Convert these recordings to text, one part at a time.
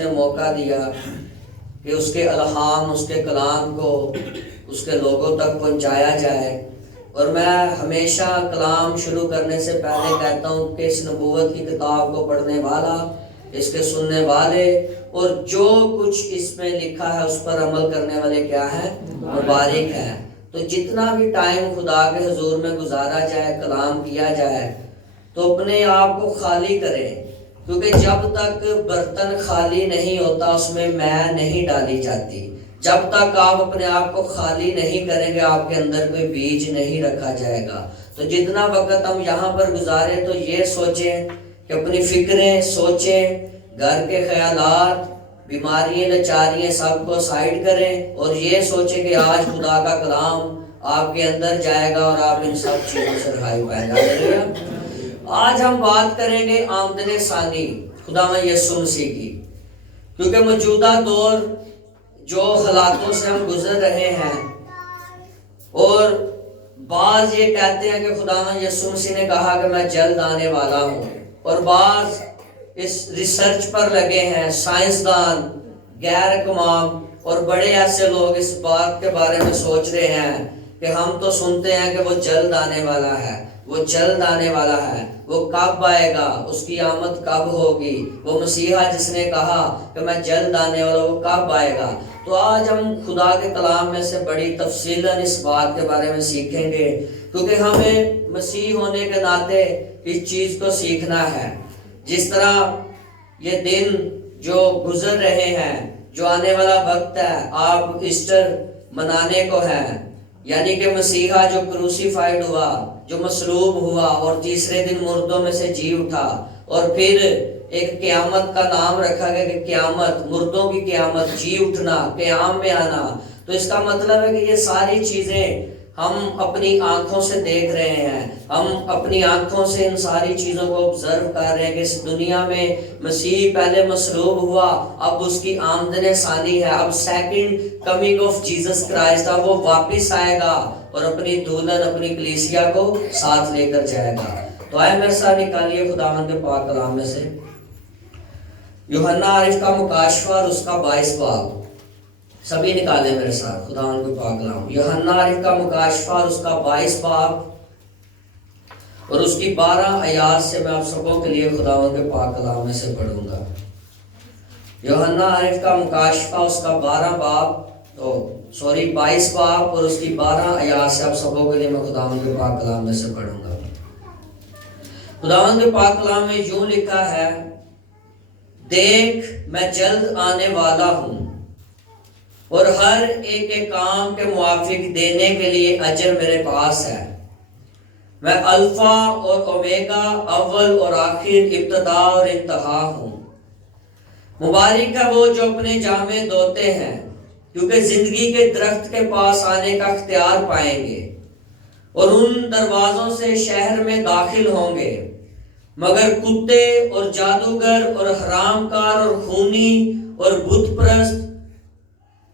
نے موقع دیا کہ اس کے الہام، اس کے کلام کو اس کے لوگوں تک پہنچایا جائے۔ اور میں ہمیشہ کلام شروع کرنے سے پہلے کہتا ہوں کہ اس نبوت کی کتاب کو پڑھنے والا، اس کے سننے والے اور جو کچھ اس میں لکھا ہے اس پر عمل کرنے والے کیا ہیں؟ مبارک ہیں۔ تو جتنا بھی ٹائم خدا کے حضور میں گزارا جائے، کلام کیا جائے، تو اپنے آپ کو خالی کریں، کیونکہ جب تک برتن خالی نہیں ہوتا اس میں میں نہیں ڈالی جاتی۔ جب تک آپ اپنے آپ کو خالی نہیں کریں گے آپ کے اندر کوئی بیج نہیں رکھا جائے گا۔ تو جتنا وقت ہم یہاں پر گزاریں تو یہ سوچیں کہ اپنی فکریں سوچیں، گھر کے خیالات، بیماریاں، لاچاریاں سب کو سائڈ کریں اور یہ سوچیں کہ آج خدا کا کلام آپ کے اندر جائے گا اور آپ ان سب چیزوں سے رہائی پائیں گے۔ آج ہم بات کریں گے آمدن ثانی خداوند یسوع مسیح کی، کیونکہ موجودہ دور جو حالاتوں سے ہم گزر رہے ہیں، اور بعض یہ کہتے ہیں کہ خداوند یسوع مسیح نے کہا کہ میں جلد آنے والا ہوں، اور بعض اس ریسرچ پر لگے ہیں، سائنسدان، غیر اقوام اور بڑے ایسے لوگ اس بات کے بارے میں سوچ رہے ہیں کہ ہم تو سنتے ہیں کہ وہ جلد آنے والا ہے، وہ جلد آنے والا ہے، وہ کب آئے گا، اس کی آمد کب ہوگی، وہ مسیحا جس نے کہا کہ میں جلد آنے والا وہ کب آئے گا۔ تو آج ہم خدا کے کلام میں سے بڑی تفصیلاً اس بات کے بارے میں سیکھیں گے، کیونکہ ہمیں مسیح ہونے کے ناطے اس چیز کو سیکھنا ہے۔ جس طرح یہ دن جو گزر رہے ہیں، جو آنے والا وقت ہے، آپ ایسٹر منانے کو ہیں، یعنی کہ مسیحا جو کروسیفائیڈ ہوا، جو مصلوب ہوا اور تیسرے دن مردوں میں سے جی اٹھا، اور پھر ایک قیامت کا نام رکھا گیا کہ قیامت، مردوں کی قیامت، جی اٹھنا، قیام میں آنا۔ تو اس کا مطلب ہے کہ یہ ساری چیزیں ہم اپنی آنکھوں سے دیکھ رہے ہیں، ہم اپنی آنکھوں سے ان ساری چیزوں کو آبزرو کر رہے ہیں کہ اس دنیا میں مسیح پہلے مصلوب ہوا، اب اس کی آمدن ثانی ہے، اب second coming of Jesus Christ, اب وہ واپس آئے گا اور اپنی دولہن، اپنی کلیسیا کو ساتھ لے کر جائے گا۔ تو آئے میرے ساتھ نکالیے خداوند کے پاک کلام میں سے یوحنا عارف کا مکاشفہ اور اس کا 22 باب، سبھی نکالے میرے ساتھ خداوند کے پاک کلام۔ یوحنا عارف کا مکاشفہ اور اس کا 22 باب اور اس کی 12 آیات سے میں آپ سبوں کے لیے خداوند کے پاک کلام میں سے پڑھوں گا۔ یوحنا عارف کا مکاشفہ اس کا 22 باب اور اس کی 12 آیات سے آپ سبوں کے لیے میں خداوند کے پاک کلام میں سے پڑھوں گا۔ خداوند کے پاک کلام میں یوں لکھا ہے، دیکھ میں جلد آنے والا ہوں اور ہر ایک کے کام کے موافق دینے کے لیے اجر میرے پاس ہے۔ میں الفا اور اومیگا، اول اور آخر، ابتدا اور انتہا ہوں۔ مبارک ہے وہ جو اپنے جامے دھوتے ہیں، کیونکہ زندگی کے درخت کے پاس آنے کا اختیار پائیں گے، اور ان دروازوں سے شہر میں داخل ہوں گے۔ مگر کتے اور جادوگر اور حرام کار اور خونی اور بت پرست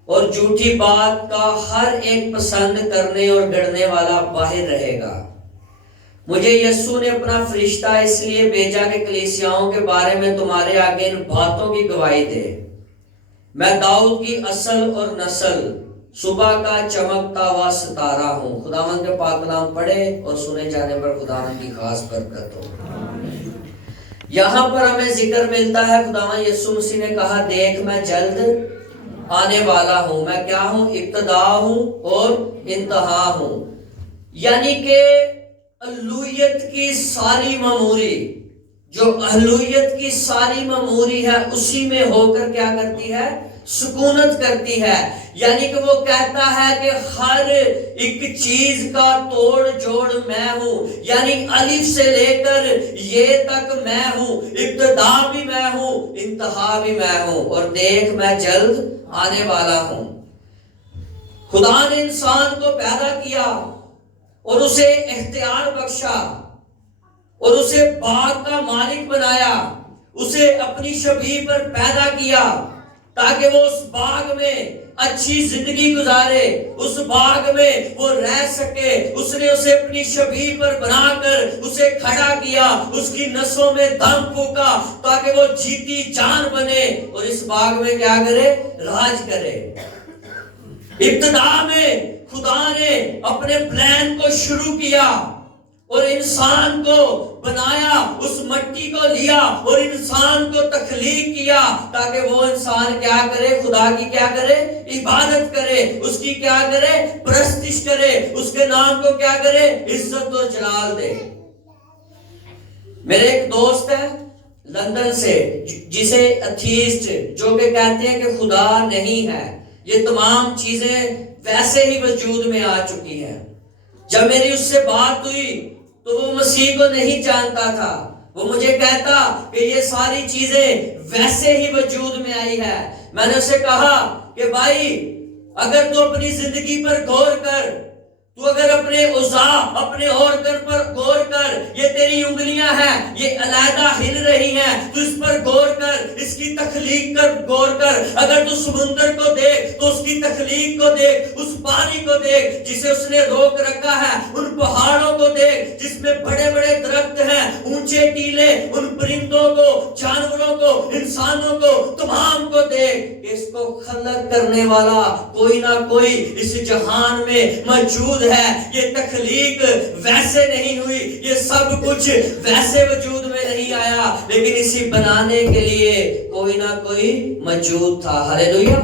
اور جھوٹی بات کا ہر ایک پسند کرنے اور گڑنے والا باہر رہے گا۔ مجھے یسوع نے اپنا فرشتہ اس لیے بھیجا کہ کلیسیاؤں کے بارے میں تمہارے آگے ان باتوں کی گواہی دے۔ میں داؤد کی اصل اور نسل، صبح کا چمکتا ہوا ستارہ ہوں۔ خداوند کے پاک کلام پڑھے اور سنے جانے پر خداوند کی خاص برکت ہو۔ یہاں پر ہمیں ذکر ملتا ہے، خداوند یسوع مسیح نے کہا، دیکھ میں جلد آنے والا ہوں۔ میں کیا ہوں؟ ابتدا ہوں اور انتہا ہوں۔ یعنی کہ الوہیت کی ساری معموری، جو الوہیت کی ساری معموری ہے اسی میں ہو کر کیا کرتی ہے؟ سکونت کرتی ہے۔ یعنی کہ وہ کہتا ہے کہ ہر ایک چیز کا توڑ جوڑ میں ہوں، یعنی الف سے لے کر یہ تک میں ہوں، ابتدا بھی میں ہوں، انتہا بھی میں ہوں، اور دیکھ میں جلد آنے والا ہوں۔ خدا نے انسان کو پیدا کیا اور اسے اختیار بخشا اور اسے باغ کا مالک بنایا، اسے اپنی شبیہ پر پیدا کیا تاکہ وہ اس باغ میں اچھی زندگی گزارے، اس باغ میں وہ رہ سکے۔ اس نے اسے اپنی شبیہ پر بنا کر اسے کھڑا کیا، اس کی نسوں میں دم پھونکا تاکہ وہ جیتی جان بنے اور اس باغ میں کیا کرے؟ راج کرے۔ ابتدا میں خدا نے اپنے پلان کو شروع کیا اور انسان کو بنایا، اس مٹی کو لیا اور انسان کو تخلیق کیا تاکہ وہ انسان کیا کرے؟ خدا کی کیا کرے؟ عبادت کرے، اس کی کیا کرے؟ پرستش کرے، اس کے نام کو کیا کرے؟ عزت اور جلال دے۔ میرے ایک دوست ہے لندن سے، جسے ایتھیسٹ، جو کہ کہتے ہیں کہ خدا نہیں ہے، یہ تمام چیزیں ویسے ہی وجود میں آ چکی ہیں۔ جب میری اس سے بات ہوئی تو وہ مسیح کو نہیں جانتا تھا۔ وہ مجھے کہتا کہ یہ ساری چیزیں ویسے ہی وجود میں آئی ہے۔ میں نے اسے کہا کہ بھائی، اگر تو اپنی زندگی پر غور کر، تو اگر اپنے اعضاء، اپنے آرگن پر غور کر، یہ تیری انگلیاں ہیں، یہ علیحدہ ہل رہی ہیں، تو اس پر غور کر، اس کی تخلیق پر غور کر۔ اگر تو سمندر کو دیکھ تو اس کی تخلیق کو دیکھ، اس پانی کو دیکھ جسے اس نے روک رکھا ہے، ان پہاڑوں کو دیکھ جس میں بڑے بڑے درخت ہیں، اونچے ٹیلے، ان پرندوں کو، جانوروں کو، انسانوں کو، تمام کو دیکھ کہ اس کو خلق کرنے والا کوئی نہ کوئی اس جہان میں موجود ہے۔ یہ تخلیق ویسے نہیں ہوئی، یہ سب کچھ ویسے وجود میں نہیں آیا، لیکن اسی بنانے کے لیے کوئی نہ کوئی موجود تھا۔ ہاللیلویا۔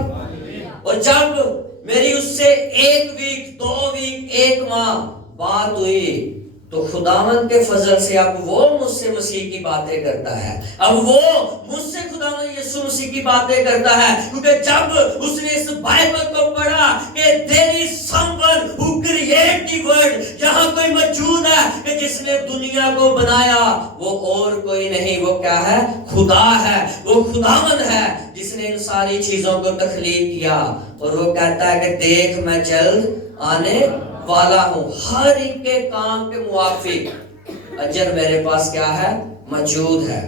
اور جب میری اس سے 1 ویک، 2 ویک، 1 ماہ بات ہوئی تو خداوند کے فضل سے اب وہ مجھ سے مسیح کی باتیں کرتا ہے، اب وہ مجھ سے خداوند یسوع مسیح کی باتیں کرتا ہے، کیونکہ جب اس نے اس بائبل کو پڑھا کہ there is someone who create the world، یہاں کوئی موجود ہے کہ جس نے دنیا کو بنایا، وہ اور کوئی نہیں، وہ کیا ہے؟ خدا ہے، وہ خداوند ہے جس نے ان ساری چیزوں کو تخلیق کیا۔ اور وہ کہتا ہے کہ دیکھ میں جلد آنے والا ہوں، ہر ایک کے کام کے موافق اجر میرے پاس کیا ہے؟ موجود ہے۔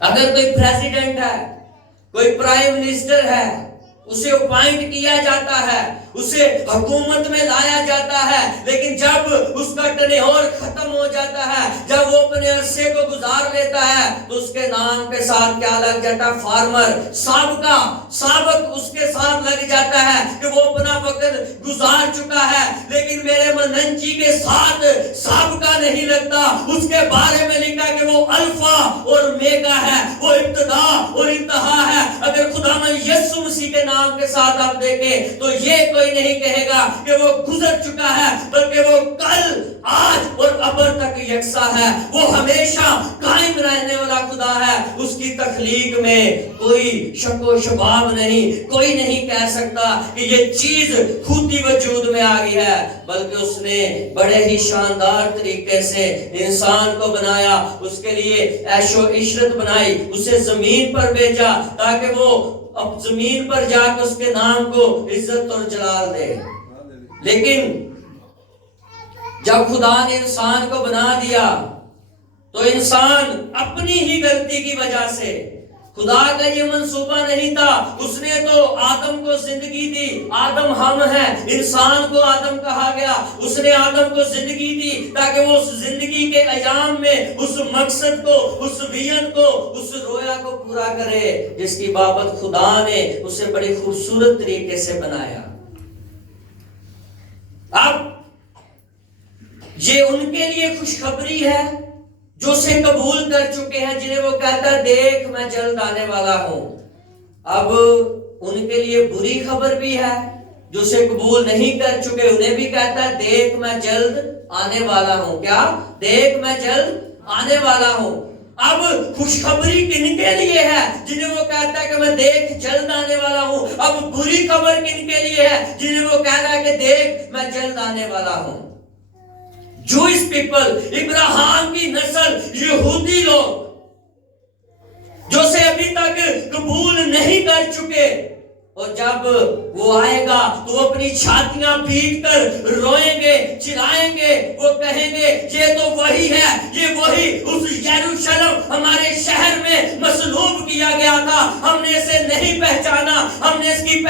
اگر کوئی پریزیڈنٹ ہے، کوئی پرائم منسٹر ہے، اسے اپوائنٹ کیا جاتا ہے، اسے حکومت میں لایا جاتا ہے، لیکن جب اس کا ٹینیور ختم ہو جاتا ہے، جب وہ اپنے عرصے کو گزار لیتا ہے، تو اس کے نام کے ساتھ کیا لگ جاتا ہے؟ فارمر، سابق اس کے ساتھ لگ جاتا ہے کہ وہ اپنا وقت گزار چکا ہے۔ لیکن میرے مننجی کے ساتھ سابقہ نہیں لگتا، اس کے بارے میں لکھا کہ وہ الفا اور میگا ہے، وہ ابتدا اور انتہا ہے۔ اگر خداوند یسوع مسیح کے نام کے ساتھ آپ دیکھیں تو یہ کوئی نہیں کہے گا کہ وہ گزر چکا ہے، بلکہ وہ کل، آج اور ابد تک یکساں ہے۔ وہ ہمیشہ قائم رہنے والا خدا ہے۔ اس کی تخلیق میں کوئی شک و شباب نہیں، کوئی نہیں کہہ سکتا کہ یہ چیز خود ہی وجود میں آ گئی ہے، بلکہ اس نے بڑے ہی شاندار طریقے سے انسان کو بنایا، اس کے لیے عیش و عشرت بنائی، اسے زمین پر بھیجا تاکہ وہ اب زمین پر جا کے اس کے نام کو عزت اور جلال دے۔ لیکن جب خدا نے انسان کو بنا دیا تو انسان اپنی ہی غلطی کی وجہ سے، خدا کا یہ منصوبہ نہیں تھا، اس نے تو آدم کو زندگی دی، آدم ہم ہیں، انسان کو آدم کہا گیا، اس نے آدم کو زندگی دی تاکہ وہ اس زندگی کے ایام میں اس مقصد کو، اس ویژن کو، اس رویا کو پورا کرے جس کی بابت خدا نے اسے بڑی خوبصورت طریقے سے بنایا۔ اب یہ ان کے لیے خوشخبری ہے جو اسے قبول کر چکے ہیں، جنہیں وہ کہتا ہے دیکھ میں جلد آنے والا ہوں۔ اب ان کے لیے بری خبر بھی ہے، جو اسے قبول نہیں کر چکے انہیں بھی کہتا ہے دیکھ میں جلد آنے والا ہوں۔ کیا؟ دیکھ میں جلد آنے والا ہوں۔ اب خوشخبری کن کے لیے ہے؟ جنہیں وہ کہتا ہے کہ میں دیکھ جلد آنے والا ہوں۔ اب بری خبر کن کے لیے ہے؟ جنہیں وہ کہتا ہے کہ دیکھ میں جلد آنے والا ہوں۔ جوئش پیپل، ابراہیم کی نسل، یہودی لوگ جو سے ابھی تک قبول نہیں کر چکے، اور جب وہ آئے گا تو وہ اپنی چھاتیاں پیٹ کر روئیں گے، چلائیں گے، وہ کہیں گے یہ تو وہی ہے، یہ وہی اس یروشلم ہمارے شہر میں مصلوب کیا گیا تھا، ہم نے اسے نہیں پہچانا۔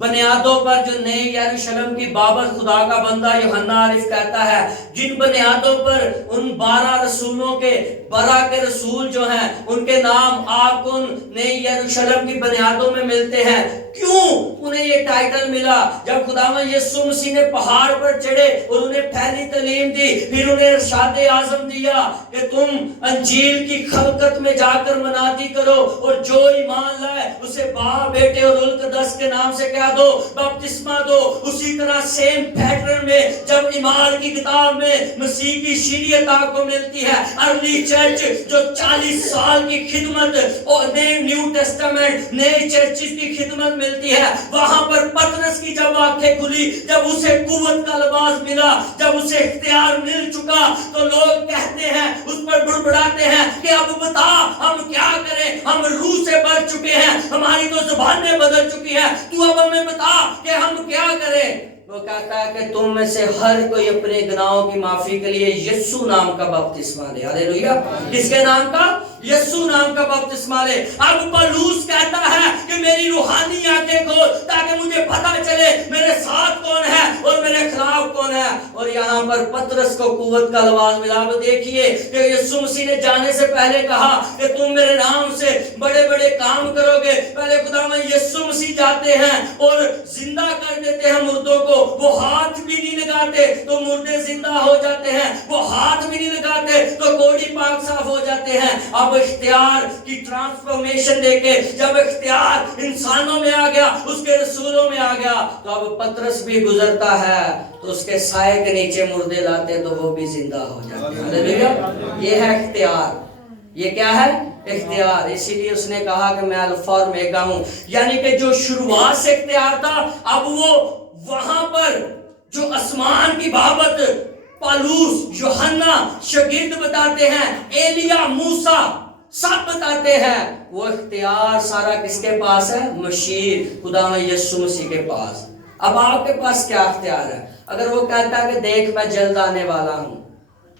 بنیادوں پر جو نئے یروشلم کی بابت خدا کا بندہ یوحنا عارف کہتا ہے، جن بنیادوں پر ان 12 رسولوں کے 12 کے رسول جو ہیں ان کے نام آپ کو نئے یروشلم کی بنیادوں میں ملتے ہیں۔ کیوں انہیں یہ ٹائٹل ملا؟ جب خداوند یسوع مسیح نے پہاڑ پر چڑھے اور انہیں پہلی تعلیم دی، پھر انہیں ارشاد اعظم دیا کہ تم انجیل کی خلقت میں جا کر منادی کرو اور جو ایمان لائے اسے باپ بیٹے اور روح القدس کے نام سے کیا دو، بپتسمہ دو۔ اسی طرح سیم پیٹرن میں جب ایمان کی کتاب میں مسیح کی شریعت آپ کو ملتی ہے، ارلی چرچ جو 40 سال کی خدمت اور نیو ٹیسٹامنٹ نئے چرچز کی خدمت ملتی ہے، وہاں پر پطرس کی جب آنکھیں کھلی، جب اسے قوت کا لباس ملا، جب اسے اختیار مل چکا، تو لوگ کہتے ہیں، اس پر بڑبڑاتے ہیں کہ اب بتا ہم کیا کریں، ہم روح سے بھر چکے ہیں، ہماری تو زبانیں بدل چکی ہیں، تو اب ہمیں بتا کہ ہم کیا کریں۔ وہ کہتا ہے کہ تم میں سے ہر کوئی اپنے گناہوں کی معافی کے لیے یسوع نام کا بپتسمہ لے۔ ہاللیلویہ۔ کس کے نام کا؟ یسوع نام کا بپتسمہ لے۔ اب پولس کہتا ہے کہ میری روحانی آنکھیں کھول تاکہ مجھے پتا چلے میرے ساتھ کون ہے اور میرے خلاف کون ہے۔ اور یہاں پر پطرس کو قوت کا لباس ملا۔ اب دیکھیے کہ یسوع مسیح نے جانے سے پہلے کہا کہ تم میرے نام سے بڑے بڑے کام کرو گے۔ پہلے خداوند یسوع مسیح جاتے ہیں اور زندہ کر دیتے ہیں مردوں کو، وہ ہاتھ بھی نہیں لگاتے تو مردے زندہ ہو جاتے ہیں، وہ ہاتھ بھی نہیں لگاتے تو کوڑی پاک صاف ہو جاتے ہیں۔ اب اختیار کی ٹرانسفارمیشن دے کے جب اختیار انسانوں میں آ گیا، اس کے رسولوں میں آ گیا، تو اب پطرس بھی گزرتا ہے تو اس کے سائے کے نیچے مردے لاتے تو وہ بھی زندہ ہو جاتے ہیں۔ ہاللیلویہ۔ یہ ہے اختیار۔ یہ کیا ہے؟ اختیار۔ اسی لیے اس نے کہا کہ میں الفا اور اومیگا ہوں، یعنی کہ جو شروعات سے اختیار تھا اب وہ وہاں پر جو آسمان کی بابت پالوس یوحنا شاگرد بتاتے ہیں، ایلیا موسیٰ سب بتاتے ہیں، وہ اختیار سارا کس کے پاس ہے؟ مشیر خداوند یسوع مسیح کے پاس۔ اب آپ کے پاس کیا اختیار ہے؟ اگر وہ کہتا ہے کہ دیکھ میں جلد آنے والا ہوں،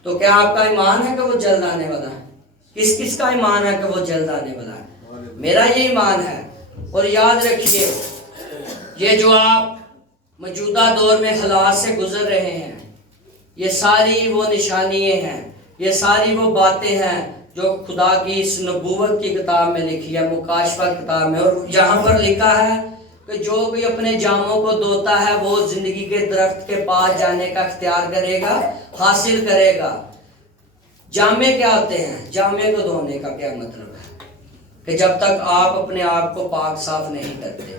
تو کیا آپ کا ایمان ہے کہ وہ جلد آنے والا ہے؟ کس کس کا ایمان ہے کہ وہ جلد آنے والا ہے؟ میرا یہ ایمان ہے۔ اور یاد رکھیے، یہ جو آپ موجودہ دور میں حالات سے گزر رہے ہیں، یہ ساری وہ نشانیاں ہیں، یہ ساری وہ باتیں ہیں جو خدا کی اس نبوت کی کتاب میں لکھی ہے، مکاشفہ کتاب میں۔ اور یہاں پر لکھا ہے کہ جو کوئی اپنے جاموں کو دھوتا ہے وہ زندگی کے درخت کے پاس جانے کا اختیار کرے گا، حاصل کرے گا۔ جامے کیا ہوتے ہیں؟ جامے کو دھونے کا کیا مطلب ہے؟ کہ جب تک آپ اپنے آپ کو پاک صاف نہیں کرتے۔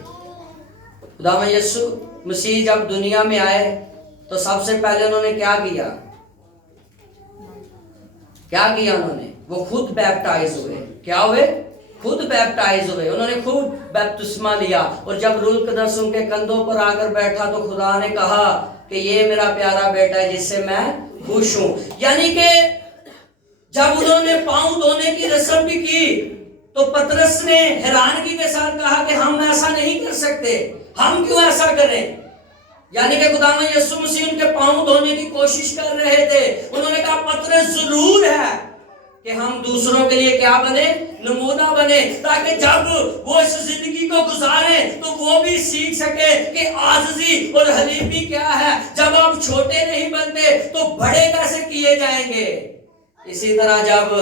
خداوند یسوع مسیح جب دنیا میں آئے تو سب سے پہلے انہوں نے کیا کیا؟ کیا کیا انہوں نے؟ وہ خود بیپٹائز ہوئے۔ کیا ہوئے؟ خود بیپٹائز ہوئے۔ انہوں نے خود بیپتسمہ لیا، اور جب روح القدس ان کے کندھوں پر آ کر بیٹھا تو خدا نے کہا کہ یہ میرا پیارا بیٹا ہے جس سے میں خوش ہوں۔ یعنی کہ جب انہوں نے پاؤں دھونے کی رسم بھی کی تو پطرس نے حیرانگی کے ساتھ کہا کہ ہم ایسا نہیں کر سکتے، ہم کیوں ایسا کریں؟ یعنی کہ خداوند یسوع مسیح ان کے پاؤں دھونے کی کوشش کر رہے تھے۔ انہوں نے کہا پطرس ضرور ہے کہ ہم دوسروں کے لیے کیا بنے؟ نمونہ بنے، تاکہ جب وہ اس زندگی کو گزاریں تو وہ بھی سیکھ سکے کہ عاجزی اور حلیمی کیا ہے۔ جب آپ چھوٹے نہیں بنتے تو بڑے کیسے کیے جائیں گے؟ اسی طرح جب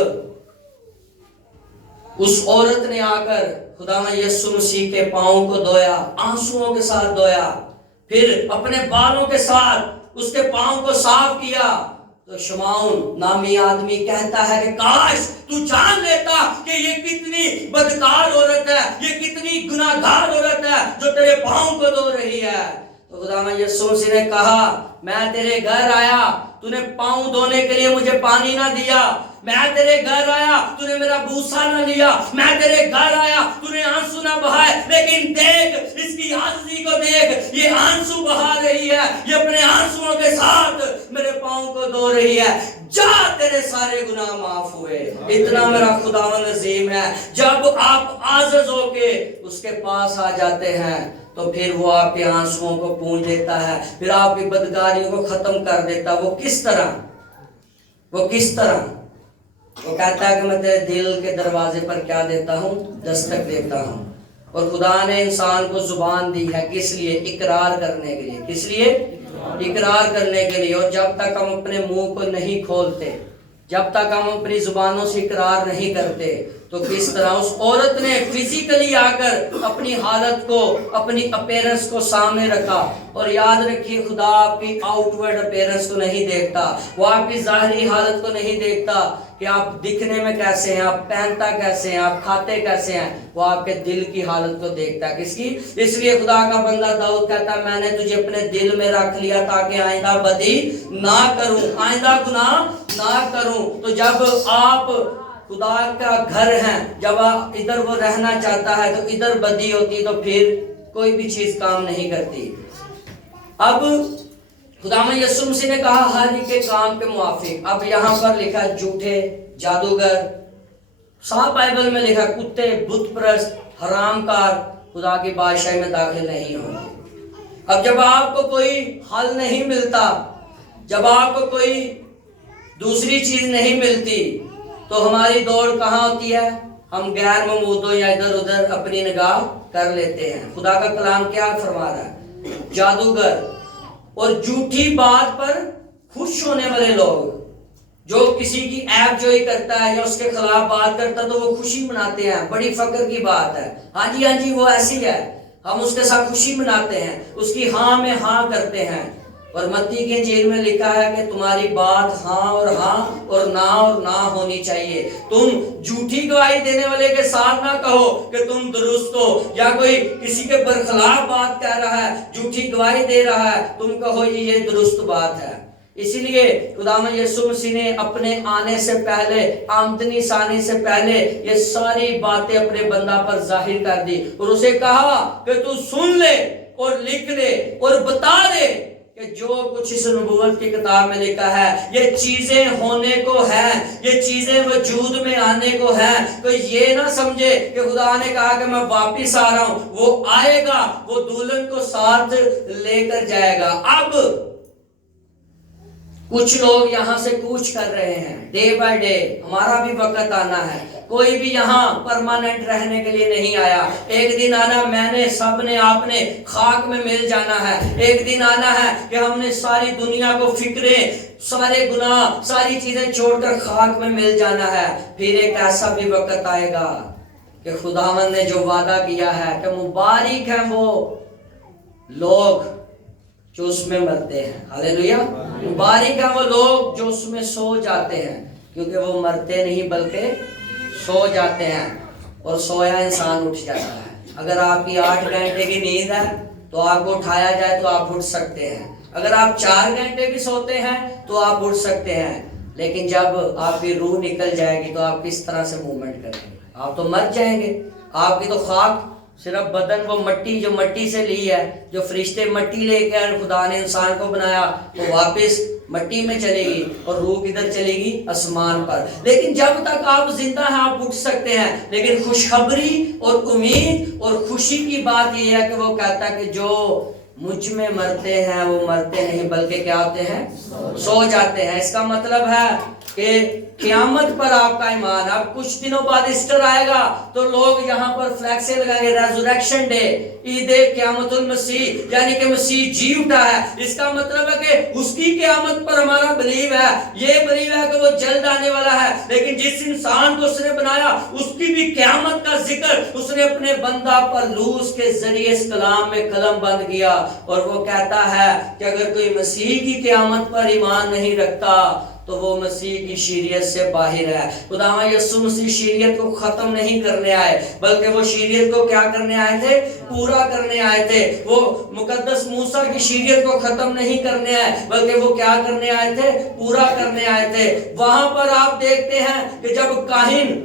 اس عورت نے آ کر خداوند یسوع مسیح کے پاؤں کو دھویا، آنسوؤں کے ساتھ دھویا، پھر اپنے بالوں کے ساتھ اس کے پاؤں کو صاف کیا، تو شمعون نامی آدمی کہتا ہے کہ کاش تو جان لیتا کہ یہ کتنی بدکار عورت ہے، یہ کتنی گناہگار عورت ہے جو تیرے پاؤں کو دھو رہی ہے۔ تو خداوند یسوع مسیح نے کہا میں تیرے گھر آیا، تو نے پاؤں دھونے کے لیے مجھے پانی نہ دیا، میں تیرے گھر آیا تو نے میرا بوسہ نہ لیا، میں تیرے گھر آیا تو نے آنسو نہ بہائے، لیکن دیکھ اس کی عاجزی کو دیکھ، یہ آنسو بہا رہی ہے، یہ اپنے آنسوؤں کے ساتھ میرے پاؤں کو دھو رہی ہے، جا تیرے سارے گناہ معاف ہوئے۔ اتنا میرا خداوند عظیم ہے۔ جب آپ عاجز ہو کے اس کے پاس آ جاتے ہیں تو پھر وہ آپ کے آنسوؤں کو پونچھ دیتا ہے، پھر آپ کی بدکاریوں کو ختم کر دیتا ہے۔ وہ کس طرح؟ وہ کس طرح؟ وہ کہتا ہے کہ میں تیرے دل کے دروازے پر کیا دیتا ہوں؟ دستک دیتا ہوں، اور خدا نے انسان کو زبان دی ہے کس لیے؟ اقرار کرنے کے لیے. کس لیے؟ اقرار کرنے کے لیے. اور جب تک ہم اپنے منہ کو نہیں کھولتے، جب تک ہم اپنی زبانوں سے اقرار نہیں کرتے، تو کس طرح اس عورت نے فزیکلی آ کر اپنی حالت کو، اپنی اپیرنس کو سامنے رکھا. اور یاد رکھیے خدا آپ کی آؤٹ ورڈ اپیرنس کو نہیں دیکھتا، وہ آپ کی ظاہری حالت کو نہیں دیکھتا کہ آپ دکھنے میں کیسے ہیں، آپ پہنتا کیسے ہیں، آپ کھاتے کیسے ہیں. وہ آپ کے دل کی حالت کو دیکھتا ہے. کس کی؟ اس لیے خدا کا بندہ داؤد کہتا ہے میں نے تجھے اپنے دل میں رکھ لیا تاکہ آئندہ بدی نہ کروں، آئندہ گناہ نہ کروں. تو جب آپ خدا کا گھر ہیں، جب ادھر وہ رہنا چاہتا ہے تو ادھر بدی ہوتی تو پھر کوئی بھی چیز کام نہیں کرتی. اب خداوند یسوع مسیح نے کہا ہر ایک کے کام کے موافق. اب یہاں پر لکھا جھوٹے جادوگر، صاف بائبل میں لکھا کتے، بت پرست، حرام کار خدا کی بادشاہی میں داخل نہیں ہوں. اب جب آپ کو کوئی حل نہیں ملتا، جب آپ کو کوئی دوسری چیز نہیں ملتی، تو ہماری دوڑ کہاں ہوتی ہے؟ ہم غیر ممودوں یا ادھر ادھر اپنی نگاہ کر لیتے ہیں. خدا کا کلام کیا فرما رہا ہے؟ جادوگر اور جھوٹی بات پر خوش ہونے والے لوگ، جو کسی کی عیب جوئی کرتا ہے یا اس کے خلاف بات کرتا ہے تو وہ خوشی مناتے ہیں. بڑی فخر کی بات ہے، ہاں جی وہ ایسی ہے، ہم اس کے ساتھ خوشی مناتے ہیں، اس کی ہاں میں ہاں کرتے ہیں. اور متی کی انجیل میں لکھا ہے کہ تمہاری بات ہاں اور نہ ہونی چاہیے. تم جھوٹی گواہی دینے والے کے ساتھ نہ کہو کہ تم درست ہو، یا کوئی کسی کے برخلاف بات کہہ رہا ہے، جھوٹی گواہی دے رہا ہے، تم کہو یہ درست بات ہے. اسی لیے خداوند یسوع مسیح نے اپنے آنے سے پہلے، آمدنی ثانی سے پہلے یہ ساری باتیں اپنے بندہ پر ظاہر کر دی اور اسے کہا کہ تو سن لے اور لکھ لے اور بتا دے کہ جو کچھ اس نبوت کی کتاب میں لکھا ہے یہ چیزیں ہونے کو ہیں، یہ چیزیں وجود میں آنے کو ہیں. تو یہ نہ سمجھے کہ خدا نے کہا کہ میں واپس آ رہا ہوں، وہ آئے گا، وہ دلہن کو ساتھ لے کر جائے گا. اب کچھ لوگ یہاں سے کوچ کر رہے ہیں ڈے بائی ڈے. ہمارا بھی وقت آنا ہے، کوئی بھی یہاں پرماننٹ رہنے کے لیے نہیں آیا. ایک دن آنا میں نے، سب نے، آپ نے خاک میں مل جانا ہے. ایک دن آنا ہے کہ ہم نے ساری دنیا کو، فکریں، سارے گناہ، ساری چیزیں چھوڑ کر خاک میں مل جانا ہے. پھر ایک ایسا بھی وقت آئے گا کہ خداوند نے جو وعدہ کیا ہے کہ مبارک ہیں وہ لوگ جو اس میں مرتے ہیں. ہاللیلویا. مبارک ہیں وہ لوگ جو اس میں سو جاتے ہیں، کیونکہ وہ مرتے نہیں بلکہ سو جاتے ہیں. اور سویا انسان اٹھ جاتا ہے. اگر آپ کی 8 گھنٹے کی نیند ہے تو آپ کو اٹھایا جائے تو آپ اٹھ سکتے ہیں. اگر آپ 4 گھنٹے بھی سوتے ہیں تو آپ اٹھ سکتے ہیں. لیکن جب آپ کی روح نکل جائے گی تو آپ کس طرح سے موومنٹ کریں گے؟ آپ تو مر جائیں گے. آپ کی تو خاک، صرف بدن وہ مٹی جو مٹی سے لی ہے، جو فرشتے مٹی لے کر خدا نے انسان کو بنایا تو واپس مٹی میں چلے گی اور روح کدھر چلے گی؟ آسمان پر. لیکن جب تک آپ زندہ ہیں آپ اٹھ سکتے ہیں. لیکن خوشخبری اور امید اور خوشی کی بات یہ ہے کہ وہ کہتا ہے کہ جو مجھ میں مرتے ہیں وہ مرتے نہیں بلکہ کیا ہوتے ہیں؟ سو جاتے ہیں. اس کا مطلب ہے کہ قیامت پر آپ کا ایمان. اب کچھ دنوں بعد ایسٹر آئے گا تو لوگ یہاں پر فلیکسیں لگائیں گے، ریزوریکشن ڈے، عید قیامت المسیح، یعنی کہ مسیح جی اٹھا ہے. اس کا مطلب ہے کہ اس کی قیامت پر ہمارا بلیو ہے. یہ بلیو ہے کہ وہ جلد آنے والا ہے. لیکن جس انسان کو اس نے بنایا اس کی بھی قیامت کا ذکر اس نے اپنے بندہ پر لوس کے ذریعے اس کلام میں قلم بند کیا. اور وہ کہتا ہے کہ اگر کوئی مسیح کی قیامت پر ایمان نہیں رکھتا تو وہ مسیح کی شریعت سے باہر ہے. خداوند یسوع مسیح شریعت کو ختم نہیں کرنے آئے بلکہ وہ شریعت کو کیا کرنے آئے تھے؟ پورا کرنے آئے تھے. وہ مقدس موسیٰ کی شریعت کو ختم نہیں کرنے آئے بلکہ وہ کیا کرنے آئے تھے؟ پورا کرنے آئے تھے. وہاں پر آپ دیکھتے ہیں کہ جب کاہن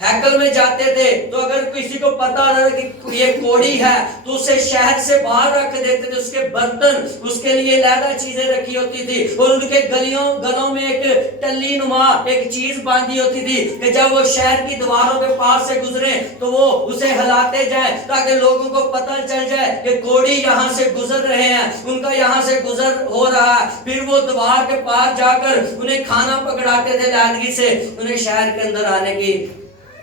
ہیکل میں جاتے تھے تو اگر کسی کو پتا رہا کہ یہ کوڑی ہے تو اسے شہر سے باہر رکھ دیتے تھے. اس کے برتن، اس کے لیے علیحدہ چیزیں رکھی ہوتی تھی اور ان کے گلوں میں ایک ٹلی نما ایک چیز باندھی ہوتی تھی کہ جب وہ شہر کی دیواروں کے پاس سے گزرے تو وہ اسے ہلاتے جائیں تاکہ لوگوں کو پتہ چل جائے کہ کوڑی یہاں سے گزر رہے ہیں، ان کا یہاں سے گزر ہو رہا ہے. پھر وہ دیوار کے پاس جا کر انہیں کھانا پکڑاتے تھے علیحدگی سے، انہیں شہر کے اندر آنے کی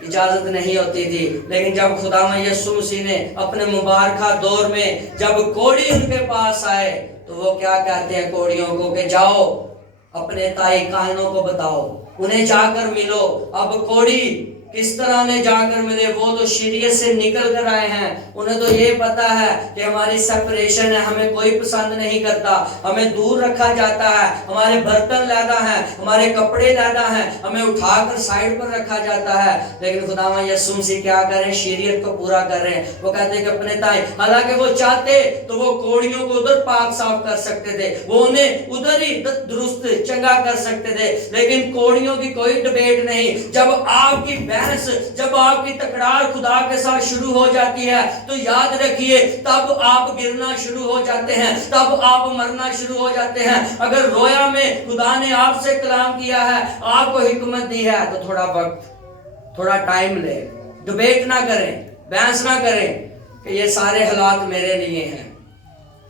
اجازت نہیں ہوتی تھی، لیکن جب خداوند یسوع مسیح نے اپنے مبارکہ دور میں جب کوڑی ان کے پاس آئے تو وہ کیا کہتے ہیں کوڑیوں کو کہ جاؤ اپنے تائی کاہنوں کو بتاؤ، انہیں جا کر ملو۔ اب کوڑی کس طرح نے جا کر ملے؟ وہ تو شریعت سے نکل کر آئے ہیں، انہیں تو یہ پتا ہے کہ ہماری سیپریشن ہے، ہمیں کوئی پسند نہیں کرتا، ہمیں دور رکھا جاتا ہے، ہمارے برتن لیدا ہیں، ہمارے کپڑے لیدا ہیں، ہمیں اٹھا کر سائڈ پر رکھا جاتا ہے۔ لیکن خداوند یسوع مسیح کیا کریں؟ شریعت کو پورا کر رہے ہیں۔ وہ کہتے ہیں کہ اپنے تائیں، حالانکہ وہ چاہتے تو وہ کوڑیوں کو ادھر پاک صاف کر سکتے تھے، وہ انہیں ادھر ہی درست چنگا کر سکتے تھے، لیکن کوڑیوں کی کوئی ڈبیٹ نہیں۔ جب آپ کی بحث، جب آپ کی تکرار خدا کے ساتھ شروع ہو جاتی ہے تو یاد رکھیے تب آپ گرنا شروع ہو جاتے ہیں، تب آپ مرنا شروع ہو جاتے ہیں۔ اگر رویا میں خدا نے آپ سے کلام کیا ہے، آپ کو حکمت دی ہے، تو تھوڑا وقت، تھوڑا ٹائم لے، ڈبیٹ نہ کریں، بحث نہ کریں کہ یہ سارے حالات میرے لیے ہیں،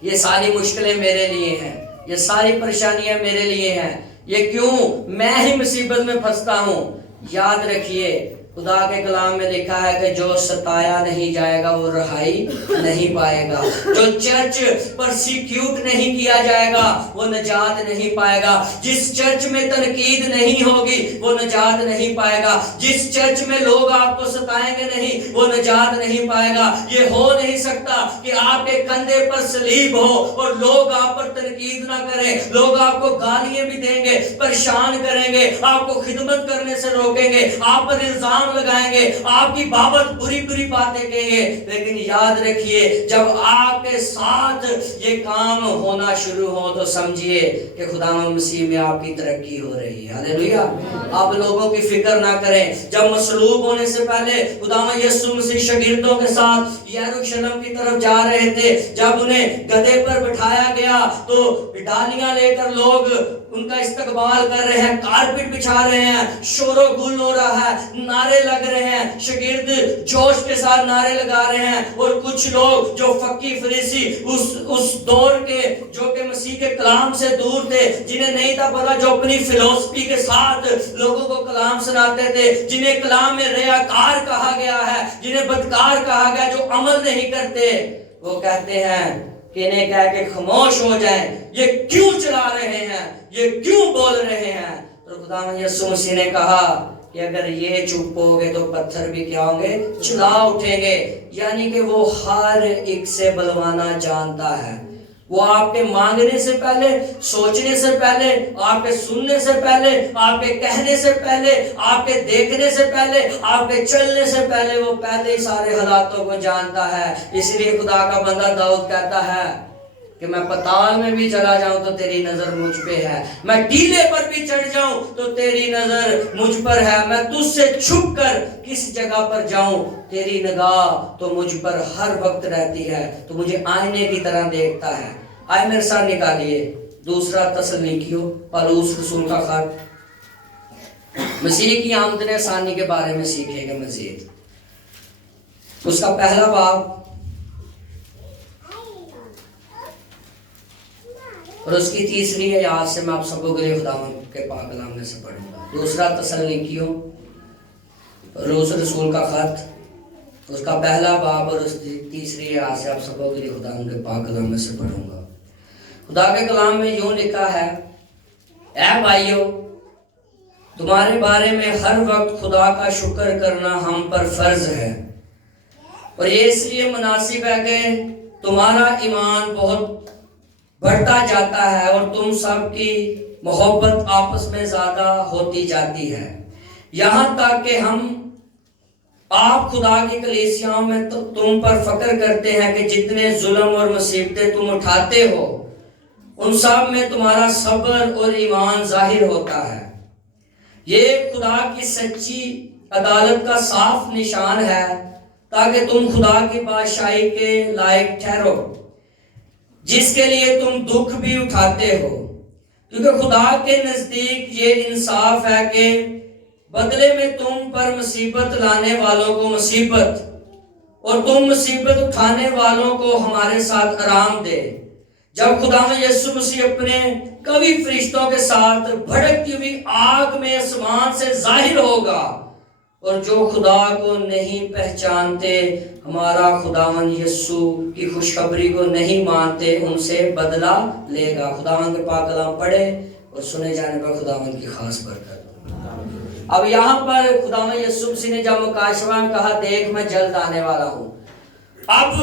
یہ ساری مشکلیں میرے لیے ہیں، یہ ساری پریشانیاں میرے لیے ہیں، یہ کیوں میں ہی مصیبت میں پھنستا ہوں۔ یاد رکھیے خدا کے کلام میں لکھا ہے کہ جو ستایا نہیں جائے گا وہ رہائی نہیں پائے گا، جو چرچ پرسیکیوٹ نہیں کیا جائے گا وہ نجات نہیں پائے گا، جس چرچ میں تنقید نہیں ہوگی وہ نجات نہیں پائے گا، جس چرچ میں لوگ آپ کو ستائیں گے نہیں وہ نجات نہیں پائے گا۔ یہ ہو نہیں سکتا کہ آپ کے کندھے پر صلیب ہو اور لوگ آپ پر تنقید نہ کریں، لوگ آپ کو گالیاں بھی دیں گے، پریشان کریں گے، آپ کو خدمت کرنے سے روکیں گے، آپ پر الزام لگائیں گے، آپ کی بابت بری بری باتیں کہیں گے، لیکن یاد رکھیے جب آپ کے ساتھ یہ کام ہونا شروع ہو تو سمجھیے کہ خداوند مسیح میں آپ کی ترقی ہو رہی ہے۔ ہاللیلویا۔ آپ لوگوں کی فکر نہ کریں۔ جب مصلوب ہونے سے پہلے خداوند یسوع مسیح شاگردوں کے ساتھ یروشلم کی طرف جا رہے تھے، جب انہیں گدھے پر بٹھایا گیا تو ڈالیاں لے کر لوگ ان کا استقبال کر رہے ہیں، کارپٹ بچھا رہے ہیں، شور و گل ہو رہا ہے، نعرے لگ رہے ہیں، شاگرد جوش کے ساتھ نعرے لگا رہے ہیں، اور کچھ لوگ جو فقی فریسی اس دور کے جو کہ مسیح کے کلام سے دور تھے، جنہیں نہیں تھا پتا، جو اپنی فلسفی کے ساتھ لوگوں کو کلام سناتے تھے، جنہیں کلام میں ریاکار کہا گیا ہے، جنہیں بدکار کہا گیا، جو عمل نہیں کرتے، وہ کہتے ہیں کہ انہیں کہہ کے خاموش ہو جائیں، یہ کیوں چلا رہے ہیں، یہ کیوں بول رہے ہیں؟ تو خداوند یسوع مسیح نے کہا کہ اگر یہ چپ ہو گے تو پتھر بھی کیا ہوں گے؟ چلا اٹھیں گے۔ یعنی کہ وہ ہر ایک سے بلوانا جانتا ہے، وہ آپ کے مانگنے سے پہلے، سوچنے سے پہلے، آپ کے سننے سے پہلے، آپ کے کہنے سے پہلے، آپ کے دیکھنے سے پہلے، آپ کے چلنے سے پہلے، وہ پہلے ہی سارے حالاتوں کو جانتا ہے۔ اس لیے خدا کا بندہ داؤد کہتا ہے کہ میں پتال میں بھی چلا جاؤں تو تیری نظر مجھ پہ ہے، میں ٹیلے پر بھی چڑھ جاؤں تو تیری نظر مجھ پر ہے، میں تجھ سے چھپ کر کس جگہ پر جاؤں، تیری نگاہ تو مجھ پر ہر وقت رہتی ہے، تو مجھے آئینے کی طرح دیکھتا ہے۔ آئے میرے ساتھ نکالیے دوسرا تسلنیکیوں پالوس رسول کا خط، مسیح کی آمدن ثانی کے بارے میں سیکھیں گے مزید۔ اس کا پہلا باب اور اس کی تیسری آیات سے میں آپ سب کو خداوند کے پاک کلام میں سے پڑھوں گا۔ دوسرا تسلنیکیوں پالوس رسول کا خط، اس کا پہلا باب اور اس کی تیسری آیات سے آپ سب کو خداوند کے پاک کلام میں سے پڑھوں گا۔ خدا کے کلام میں یوں لکھا ہے، اے بھائیو، تمہارے بارے میں ہر وقت خدا کا شکر کرنا ہم پر فرض ہے، اور یہ اس لیے مناسب ہے کہ تمہارا ایمان بہت بڑھتا جاتا ہے اور تم سب کی محبت آپس میں زیادہ ہوتی جاتی ہے، یہاں تک کہ ہم آپ خدا کی کلیسیاں میں تم پر فخر کرتے ہیں کہ جتنے ظلم اور مصیبتیں تم اٹھاتے ہو ان سب میں تمہارا صبر اور ایمان ظاہر ہوتا ہے۔ یہ خدا کی سچی عدالت کا صاف نشان ہے تاکہ تم خدا کی بادشاہی کے لائق ٹھہرو، جس کے لیے تم دکھ بھی اٹھاتے ہو، کیونکہ خدا کے نزدیک یہ انصاف ہے کہ بدلے میں تم پر مصیبت لانے والوں کو مصیبت اور تم مصیبت اٹھانے والوں کو ہمارے ساتھ آرام دے، جب خداوند یسوع مسیح اپنے کئی فرشتوں کے ساتھ بھڑکتی ہوئی آگ میں آسمان سے ظاہر ہوگا اور جو خدا کو نہیں پہچانتے، ہمارا خداوند یسوع کی خوشخبری کو نہیں مانتے، ان سے بدلہ لے گا۔ خداوند کے پاک کلام پڑھے اور سنے جانے پر خداوند کی خاص برکت۔ اب یہاں پر خداوند یسوع مسیح نے جب مکاشفہ میں کہا دیکھ میں جلد آنے والا ہوں، اب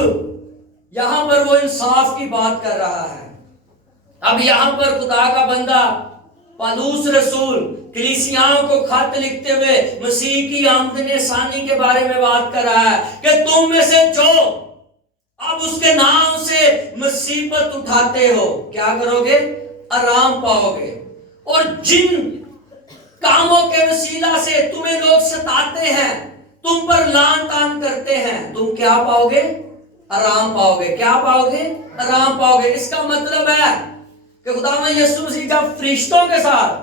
یہاں پر وہ انصاف کی بات کر رہا ہے۔ اب یہاں پر خدا کا بندہ پالوس رسول کلیسیاؤں کو خط لکھتے ہوئے مسیح کی آمدن ثانی کے بارے میں بات کر رہا ہے کہ تم میں سے جو اب اس کے نام سے مصیبت اٹھاتے ہو کیا کرو گے؟ آرام پاؤ گے۔ اور جن کاموں کے وسیلہ سے تمہیں لوگ ستاتے ہیں، تم پر لعن طعن کرتے ہیں، تم کیا پاؤ گے؟ آرام پاؤ گے۔ کیا پاؤ گے؟ آرام پاؤ گے۔ اس کا مطلب ہے کہ خداوند یسوع مسیح جب فرشتوں کے ساتھ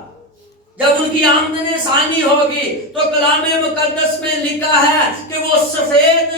جب ان کی آمدن ثانی ہوگی تو کلام مقدس میں لکھا ہے کہ وہ سفید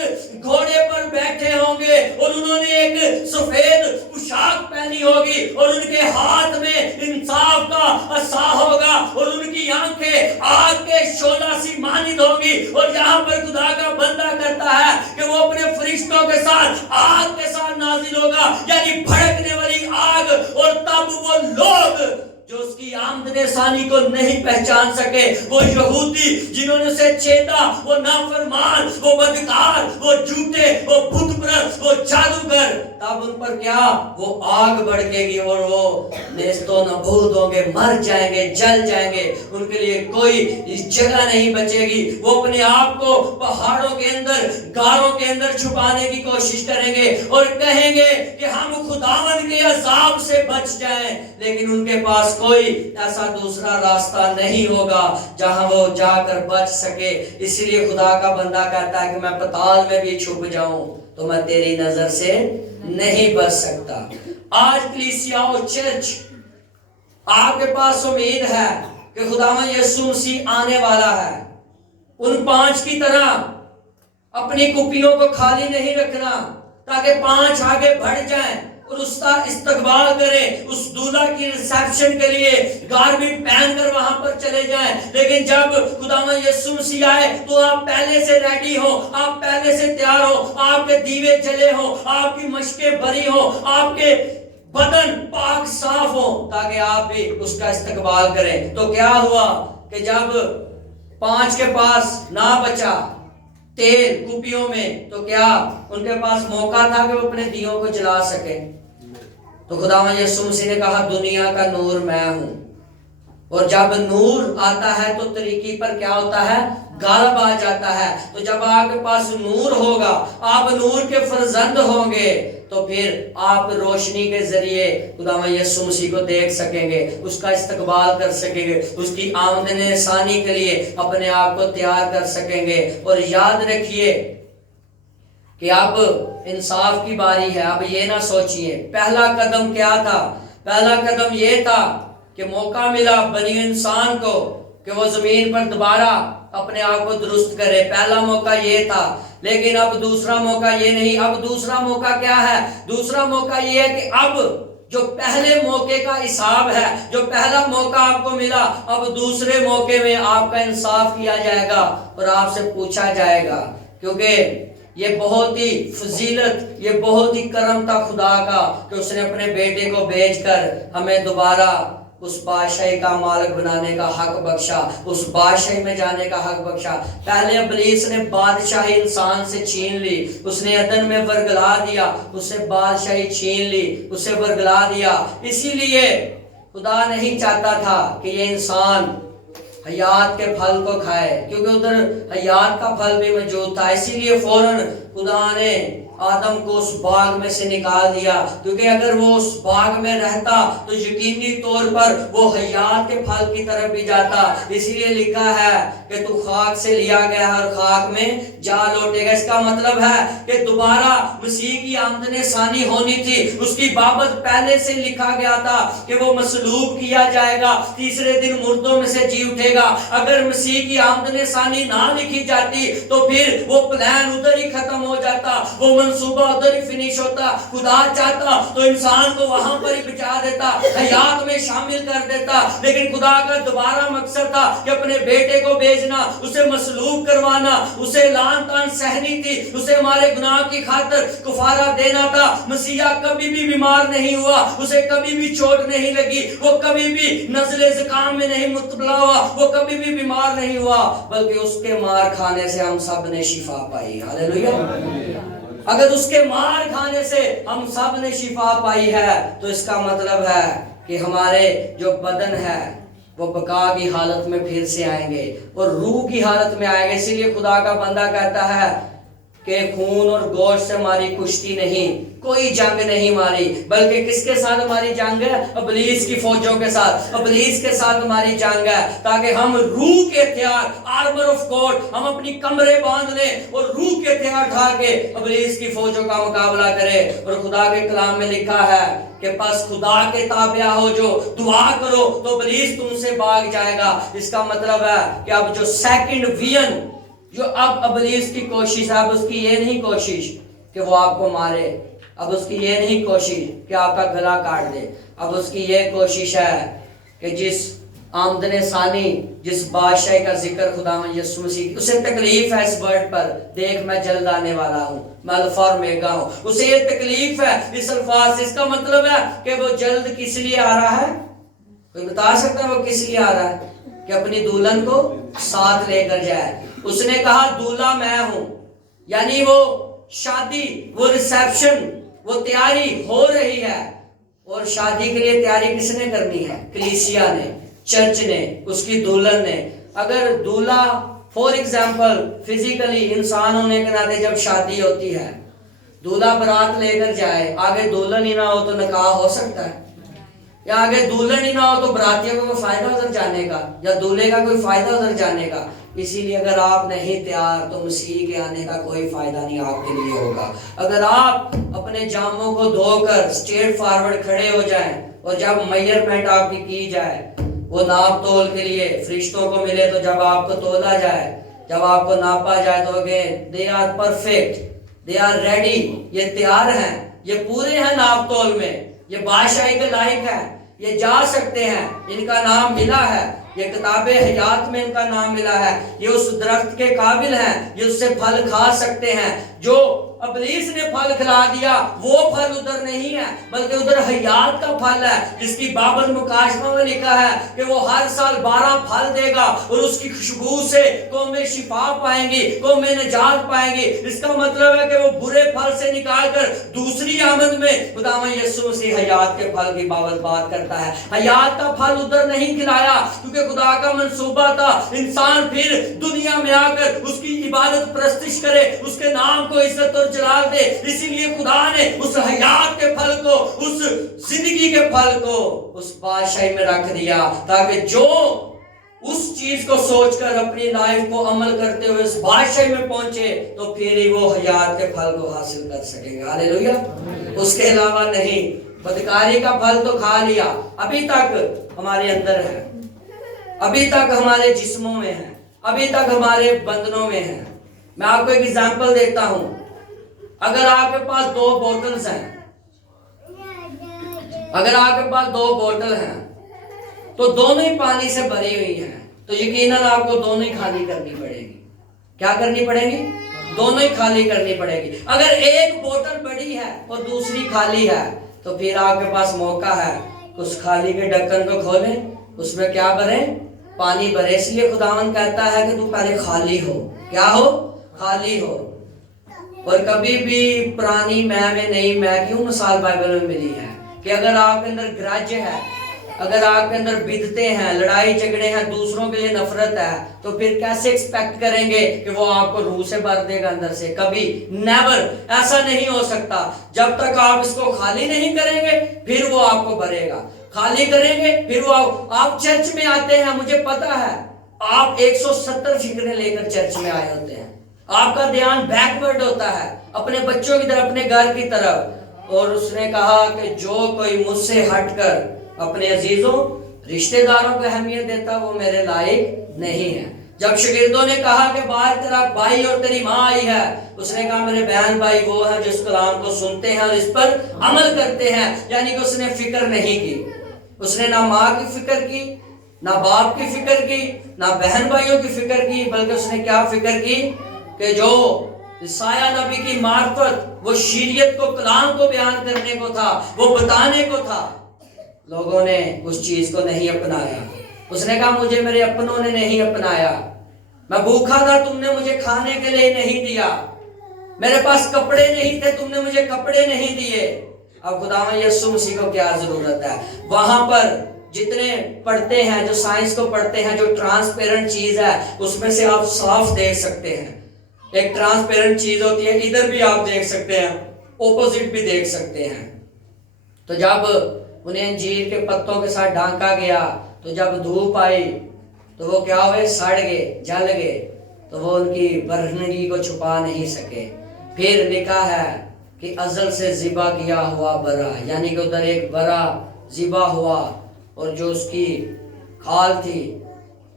گھوڑے پر بیٹھے ہوں گے اور انہوں نے ایک سفید پوشاک پہنی ہوگی اور ان کے ہاتھ میں انصاف کا عصا ہوگا اور ان کی آنکھیں آگ کے شعلہ سی مانند ہوگی۔ اور یہاں پر خدا کا بندہ کرتا ہے کہ وہ اپنے فرشتوں کے ساتھ آگ کے ساتھ نازل ہوگا، یعنی بھڑکنے والی آگ، اور تب وہ لوگ جو اس کی آمدن ثانی کو نہیں پہچان سکے، وہ یہودی جنہوں نے اسے چھیدا، وہ نافرمان، وہ بدکار، وہ جھوٹے، وہ بت پرست، وہ جادوگر، تب ان پر کیا؟ وہ آگ بھڑکے گی اور وہ نیست و نابود ہوں گے، مر جائیں گے، جل جائیں گے، ان کے لیے کوئی جگہ نہیں بچے گی۔ وہ اپنے آپ کو پہاڑوں کے اندر، غاروں کے اندر چھپانے کی کوشش کریں گے اور کہیں گے کہ ہم خداوند کے عذاب سے بچ جائیں، لیکن ان کے پاس کوئی ایسا دوسرا راستہ نہیں ہوگا جہاں وہ جا کر بچ سکے۔ اسی لیے خدا کا بندہ کہتا ہے کہ میں پتال میں بھی چھپ جاؤں تو میں تیری نظر سے نہیں بچ سکتا۔ آج کلیسیا و چرچ، آپ کے پاس امید ہے کہ خداوند یسوع مسیح آنے والا ہے۔ ان 5 کی طرح اپنی کپیوں کو خالی نہیں رکھنا تاکہ 5 آگے بڑھ جائیں اور اس کا استقبال کریں، اس دولہا کی ریسیپشن کے لیے گارمنٹ پہن کر وہاں پر چلے جائیں۔ لیکن جب خداوند یسوع مسیح آئے تو آپ پہلے سے ریڈی ہو، آپ پہلے سے تیار ہو، آپ کے دیوے جلے ہوں، آپ کی مشکیں بھری ہوں، آپ کے بدن پاک صاف ہو، تاکہ آپ بھی اس کا استقبال کریں۔ تو کیا ہوا کہ جب 5 کے پاس نہ بچا تیل کپیوں میں، تو کیا ان کے پاس موقع تھا کہ وہ اپنے دیوں کو جلا سکیں؟ تو خداوند یسوع مسیح نے کہا دنیا کا نور میں ہوں، اور جب نور آتا ہے تو طریقی پر کیا ہوتا ہے؟ غالب آ جاتا ہے۔ تو جب آپ کے پاس نور ہوگا، آپ نور کے فرزند ہوں گے، تو پھر آپ روشنی کے ذریعے خداوند یسوع مسیح کو دیکھ سکیں گے، اس کا استقبال کر سکیں گے، اس کی آمدن ثانی کے لیے اپنے آپ کو تیار کر سکیں گے۔ اور یاد رکھیے کہ اب انصاف کی باری ہے۔ اب یہ نہ سوچئے پہلا قدم کیا تھا۔ پہلا قدم یہ تھا کہ موقع ملا بنی انسان کو کہ وہ زمین پر دوبارہ اپنے آپ کو درست کرے، پہلا موقع یہ تھا۔ لیکن اب دوسرا موقع یہ نہیں۔ اب دوسرا موقع کیا ہے؟ دوسرا موقع یہ ہے کہ اب جو پہلے موقع کا حساب ہے، جو پہلا موقع آپ کو ملا، اب دوسرے موقع میں آپ کا انصاف کیا جائے گا اور آپ سے پوچھا جائے گا، کیونکہ یہ بہت ہی فضیلت، یہ بہت ہی کرم تھا خدا کا کہ اس نے اپنے بیٹے کو بھیج کر ہمیں دوبارہ اس بادشاہی کا مالک بنانے کا حق بخشا، اس بادشاہی میں جانے کا حق بخشا۔ پہلے ابلیس نے بادشاہی انسان سے چھین لی، اس نے عدن میں ورگلا دیا، اس سے بادشاہی چھین لی، اسے ورگلا دیا۔ اسی لیے خدا نہیں چاہتا تھا کہ یہ انسان حیات کے پھل کو کھائے، کیونکہ ادھر حیات کا پھل بھی موجود تھا۔ اسی لیے فوراً خدا نے آدم کو اس باغ میں سے نکال دیا، کیونکہ اگر وہ اس باغ میں رہتا تو یقینی طور پر وہ حیات کے پھل کی طرف بھی جاتا۔ اسی لیے لکھا ہے کہ تو خاک سے لیا گیا اور خاک میں جا لوٹے گا۔ اس کا مطلب ہے کہ دوبارہ مسیح کی آمدن ثانی ہونی تھی، اس کی بابت پہلے سے لکھا گیا تھا کہ وہ مصلوب کیا جائے گا، تیسرے دن مردوں میں سے جی اٹھے گا۔ اگر مسیح کی آمدن ثانی نہ لکھی جاتی تو پھر وہ پلان ادھر ہی ختم ہو جاتا، وہ منصوبہ ادھر ہی فنش ہوتا۔ خدا چاہتا تو انسان کو وہاں پر ہی بچا دیتا، حیات میں شامل کر دیتا، لیکن خدا کا دوبارہ مقصد تھا کہ اپنے بیٹے کو بھیج بھیجنا, اسے مصلوب کروانا, اسے لعن طعن سہنی تھی, اسے ہمارے گناہ کی خاطر کفارہ دینا تھا. مسیحا کبھی بھی بیمار نہیں ہوا, اسے کبھی بھی چوٹ نہیں لگی, وہ کبھی بھی نزلے زکام میں نہیں مبتلا ہوا, وہ کبھی بھی بیمار نہیں ہوا, بلکہ اس کے مار کھانے سے ہم سب نے شفا پائی. ہاللیلویہ. اگر اس کے مار کھانے سے ہم سب نے شفا پائی ہے تو اس کا مطلب ہے کہ ہمارے جو بدن ہے وہ بقا کی حالت میں پھر سے آئیں گے اور روح کی حالت میں آئیں گے. اسی لیے خدا کا بندہ کہتا ہے کہ خون اور گوشت سے ہماری کشتی نہیں, کوئی جنگ نہیں ماری, بلکہ کس کے ساتھ ہماری جنگ ہے؟ ابلیس کی فوجوں کے ساتھ. ابلیس کے ساتھ ہماری جنگ ہے تاکہ ہم روح کے ہتھیار, آرمر آف گاڈ, ہم اپنی کمریں باندھ لیں اور روح کے ہتھیار اٹھا کے ابلیس کی فوجوں کا مقابلہ کریں. اور خدا کے کلام میں لکھا ہے کہ پس خدا کے تابع ہو, جو دعا کرو تو ابلیس تم سے بھاگ جائے گا. اس کا مطلب ہے کہ اب جو سیکنڈ وین, جو اب ابلیس کی کوشش ہے, اب اس کی یہ نہیں کوشش کہ وہ آپ کو مارے, اب اس کی یہ نہیں کوشش کہ آپ کا گلا کاٹ دے, اب اس کی یہ کوشش ہے کہ جس آمدن ثانی, جس بادشاہی کا ذکر خداوند یسوع مسیح, اسے تکلیف ہے اس ورڈ پر, دیکھ میں جلد آنے والا ہوں, میں الفا اور اومیگا ہوں. اسے یہ تکلیف ہے اس الفاظ سے. اس کا مطلب ہے کہ وہ جلد کس لیے آ رہا ہے؟ کوئی بتا سکتا ہے وہ کس لیے آ رہا ہے؟ کہ اپنی دلہن کو ساتھ لے کر جائے. اس نے کہا دولہا میں ہوں, یعنی وہ شادی, وہ ریسیپشن, وہ تیاری ہو رہی ہے. اور شادی کے لیے تیاری کس نے کرنی ہے؟ کلیسیا نے, چرچ نے, اس کی دلہن نے. اگر دولہا فور ایگزامپل فزیکلی انسان ہونے کے ناطے جب شادی ہوتی ہے, دولہا برات لے کر جائے, آگے دلہن ہی نہ ہو تو نکاح ہو سکتا ہے؟ یا آگے دلہن ہی نہ ہو تو براتیوں کو کوئی فائدہ ادھر جانے کا, یا دولہے کا کوئی فائدہ ادھر جانے کا؟ اسی لیے اگر آپ نہیں تیار تو مسیح کے آنے کا کوئی فائدہ نہیں آپ کے لیے ہوگا. اگر آپ اپنے جاموں کو دھو کر اسٹریٹ فارورڈ کھڑے ہو جائیں اور جب میجرمنٹ آپ کی جائے, وہ ناپ تول کے لیے فرشتوں کو ملے, تو جب آپ کو تولا جائے, جب آپ کو ناپا جائے تو they are perfect, they are ready, یہ تیار ہیں, یہ پورے ہیں ناپ تول میں, یہ بادشاہی کے لائق ہیں, یہ جا سکتے ہیں, ان کا نام ملا ہے, یہ کتاب حیات میں ان کا نام ملا ہے, یہ اس درخت کے قابل ہیں, یہ اس سے پھل کھا سکتے ہیں. جو ابلیس نے پھل کھلا دیا وہ پھل ادھر نہیں ہے, بلکہ ادھر حیات کا پھل ہے, جس کی بابل مکاشفہ میں لکھا ہے کہ وہ ہر سال 12 پھل دے گا اور اس کی خوشبو سے قومیں شفا پائیں گی, قومیں نجات پائیں گی. اس کا مطلب ہے کہ وہ برے پھل سے نکال کر دوسری آمد میں خداوند یسوع مسیح حیات کے پھل کی بات کرتا ہے. حیات کا پھل ادھر نہیں کھلایا کیونکہ خدا کا منصوبہ تھا انسان پھر دنیا میں آ کر اس کی عبادت پرستش کرے, اس کے نام کو عزت اور جلال دے. اسی لیے خدا نے اس حیات کے پھل کو, اس زندگی کے پھل کو اس بادشاہی میں رکھ دیا تاکہ جو اس چیز کو سوچ کر اپنی لائف کو عمل کرتے ہوئے اس بادشاہی میں پہنچے تو پھر ہی وہ حیات کے پھل کو حاصل کر سکیں گے. ہاللیلویہ. اس کے علاوہ نہیں. بدکاری کا پھل تو کھا لیا, ابھی تک ہمارے اندر ہے, ابھی تک ہمارے جسموں میں ہے, ابھی تک ہمارے بندنوں میں ہے. میں آپ کو ایک ایگزامپل دیتا ہوں. اگر آپ کے پاس 2 بوتلز ہیں, اگر آپ کے پاس 2 بوتل ہیں تو دونوں ہی پانی سے بھری ہوئی ہیں, تو یقیناً آپ کو دونوں ہی خالی کرنی پڑے گی. کیا کرنی پڑے گی؟ دونوں ہی خالی کرنی پڑے گی. اگر ایک بوتل بڑی ہے اور دوسری خالی ہے تو پھر آپ کے پاس موقع ہے اس خالی کے ڈھکن کو کھولیں, اس میں کیا بھریں؟ پانی بھرے. اس لیے خداوند کہتا ہے کہ تو پہلے خالی ہو. کیا ہو؟ خالی ہو. اور کبھی بھی پرانی میں نہیں, میں کیوں مثال بائبل میں ملی ہے کہ اگر آپ کے اندر گرج ہے, اگر آپ کے اندر بدتے ہیں, لڑائی جھگڑے ہیں, دوسروں کے لیے نفرت ہے, تو پھر کیسے ایکسپیکٹ کریں گے کہ وہ آپ کو روح سے بھر دے گا اندر سے؟ کبھی نیور, ایسا نہیں ہو سکتا. جب تک آپ اس کو خالی نہیں کریں گے پھر وہ آپ کو بھرے گا. خالی کریں گے پھر وہ آپ چرچ میں آتے ہیں, مجھے پتا ہے آپ 170 فکریں لے کر چرچ میں آئے ہوتے ہیں, آپ کا دھیان بیکورڈ ہوتا ہے اپنے بچوں کی طرف, اپنے گھر کی طرف. اور اس نے کہا کہ جو کوئی مجھ سے ہٹ کر اپنے عزیزوں رشتہ داروں کو اہمیت دیتا وہ میرے لائق نہیں ہے. جب شاگردوں نے کہا کہ باہر تیرا بھائی اور تیری ماں آئی ہے, اس نے کہا میرے بہن بھائی وہ ہیں جس کلام کو سنتے ہیں اور اس پر عمل کرتے ہیں. یعنی کہ اس نے فکر نہیں کی, اس نے نہ ماں کی فکر کی, نہ باپ کی فکر کی، نہ بہن بھائیوں کی فکر کی، بلکہ اس نے کیا فکر کی کہ جو عیسیٰ نبی کی معرفت، وہ شریعت کو، کلام کو بیان کرنے کو تھا، وہ بتانے کو تھا، لوگوں نے اس چیز کو نہیں اپنایا۔ اس نے کہا مجھے میرے اپنوں نے نہیں اپنایا، میں بھوکا تھا تم نے مجھے کھانے کے لیے نہیں دیا، میرے پاس کپڑے نہیں تھے تم نے مجھے کپڑے نہیں دیے۔ اب خداوند یسوع مسیح کو کیا ضرورت ہے؟ وہاں پر جتنے پڑھتے ہیں، جو سائنس کو پڑھتے ہیں، جو ٹرانسپیرنٹ چیز ہے، اس میں سے آپ صاف دیکھ سکتے ہیں۔ ایک ٹرانسپیرنٹ چیز ہوتی ہے، ادھر بھی آپ دیکھ سکتے ہیں، اپوزٹ بھی دیکھ سکتے ہیں۔ تو جب انہیں انجیر کے پتوں کے ساتھ ڈھانکا گیا تو جب دھوپ آئی تو وہ کیا ہوئے؟ سڑ گئے، جل گئے، تو وہ ان کی برہنگی کو چھپا نہیں سکے۔ پھر لکھا ہے کہ ازل سے ذبح کیا ہوا برا، یعنی کہ ادھر ایک برا ذبح ہوا، اور جو اس کی کھال تھی،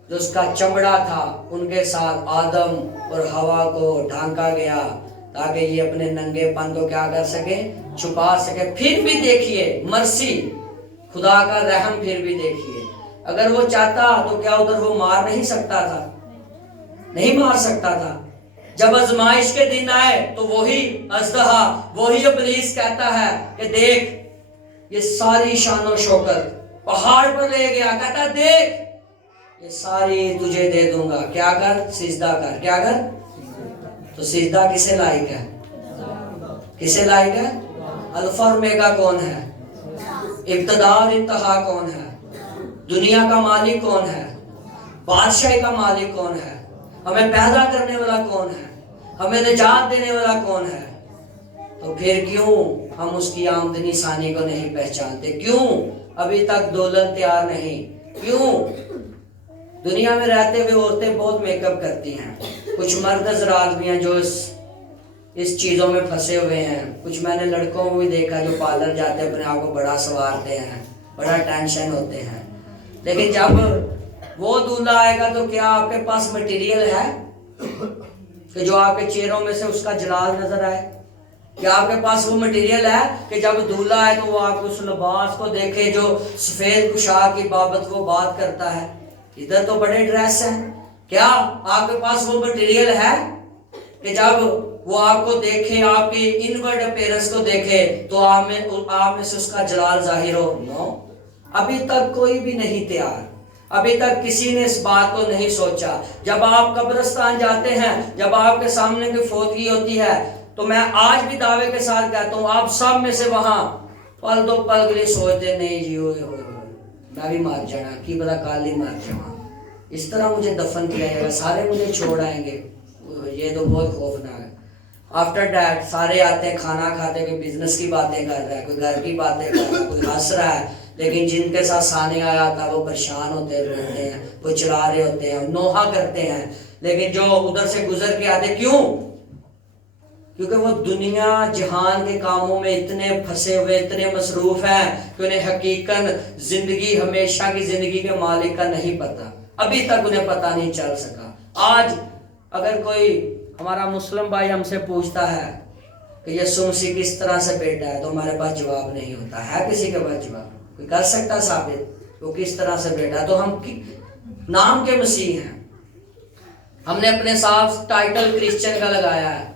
جو اس کا چمڑا تھا، ان کے ساتھ آدم اور حوا کو ڈھانکا گیا تاکہ یہ اپنے ننگے پن کو کیا کر سکے؟ چھپا سکے۔ پھر بھی دیکھیے مرسی، خدا کا رحم، پھر بھی دیکھیے اگر وہ چاہتا تو کیا ادھر وہ مار نہیں سکتا تھا؟ نہیں مار سکتا تھا۔ جب آزمائش کے دن آئے تو وہی اژدہا، وہی ابلیس کہتا ہے کہ دیکھ یہ ساری شان و شوکت پہاڑ پر لے گیا، کہتا دیکھ یہ ساری تجھے دے دوں گا، کیا کر؟ سجدہ کر۔ کیا کر؟ تو سجدہ کسے لائق ہے؟ کسے لائق ہے؟ الفا اور اومیگا کون ہے؟ ابتدا اور انتہا کون ہے؟ دنیا کا مالک کون ہے؟ بادشاہی کا مالک کون ہے؟ ہمیں پیدا کرنے والا کون ہے؟ ہمیں نجات دینے والا کون ہے؟ تو پھر کیوں ہم اس کی آمدنی ثانی کو نہیں پہچانتے؟ کیوں ابھی تک دولت تیار نہیں؟ کیوں دنیا میں رہتے ہوئے عورتیں بہت میک اپ کرتی ہیں، کچھ مرد حضرات بھی ہیں جو اس چیزوں میں پھنسے ہوئے ہیں، کچھ میں نے لڑکوں کو بھی دیکھا جو پارلر جاتے ہیں، اپنے آپ کو بڑا سنوارتے ہیں، بڑا ٹینشن ہوتے ہیں، لیکن جب وہ دولہا آئے گا تو کیا آپ کے پاس مٹیریل ہے کہ جو آپ کے چہروں میں سے اس کا جلال نظر آئے؟ کیا آپ کے پاس وہ مٹیریل ہے کہ جب دولہا آئے تو وہ آپ اس لباس کو دیکھے جو سفید پوشاک کی بابت وہ بات کرتا ہے؟ ادھر تو بڑے ڈریس ہیں، کیا آپ کے پاس وہ مٹیریل ہے کہ جب وہ آپ کو دیکھے، آپ کی انورڈ اپیرنس کو دیکھے تو آپ میں سے اس کا جلال ظاہر ہو؟ نو، ابھی تک کوئی بھی نہیں تیار، ابھی تک کسی نے اس بات کو نہیں سوچا۔ جب آپ قبرستان جاتے ہیں، جب آپ کے سامنے کوئی فوتگی ہوتی ہے، تو میں آج بھی دعوے کے ساتھ کہتا ہوں آپ سب میں سے وہاں پل دو پل کے لیے سوچتے نہیں جی ہوئے میں بھی مار جانا، کی پتا کال ہی مار جانا، اس طرح مجھے دفن کیا جائے گا، سارے مجھے چھوڑ آئیں گے، یہ تو بہت خوفناک ہے۔ آفٹر ڈیٹ سارے آتے ہیں، کھانا کھاتے، کوئی بزنس کی باتیں کر رہا ہے، کوئی گھر کی باتیں کر رہا ہے، کوئی ہنس رہا ہے، لیکن جن کے ساتھ سانے آیا تھا وہ پریشان ہوتے رہتے ہیں، وہ چلا رہے ہوتے ہیں، نوحہ کرتے ہیں، لیکن جو ادھر سے گزر کے آتے، کیوں؟ کیونکہ وہ دنیا جہان کے کاموں میں اتنے پھنسے ہوئے، اتنے مصروف ہیں کہ انہیں حقیقاً زندگی، ہمیشہ کی زندگی کے مالک کا نہیں پتا، ابھی تک انہیں پتہ نہیں چل سکا۔ آج اگر کوئی ہمارا مسلم بھائی ہم سے پوچھتا ہے کہ یسوع مسیح کس طرح سے بیٹا ہے تو ہمارے پاس جواب نہیں ہوتا ہے۔ کسی کے پاس جواب کوئی کر سکتا ثابت وہ کس طرح سے بیٹا ہے؟ تو ہم نام کے مسیح ہیں، ہم نے اپنے ساتھ ٹائٹل کرسچن کا لگایا ہے۔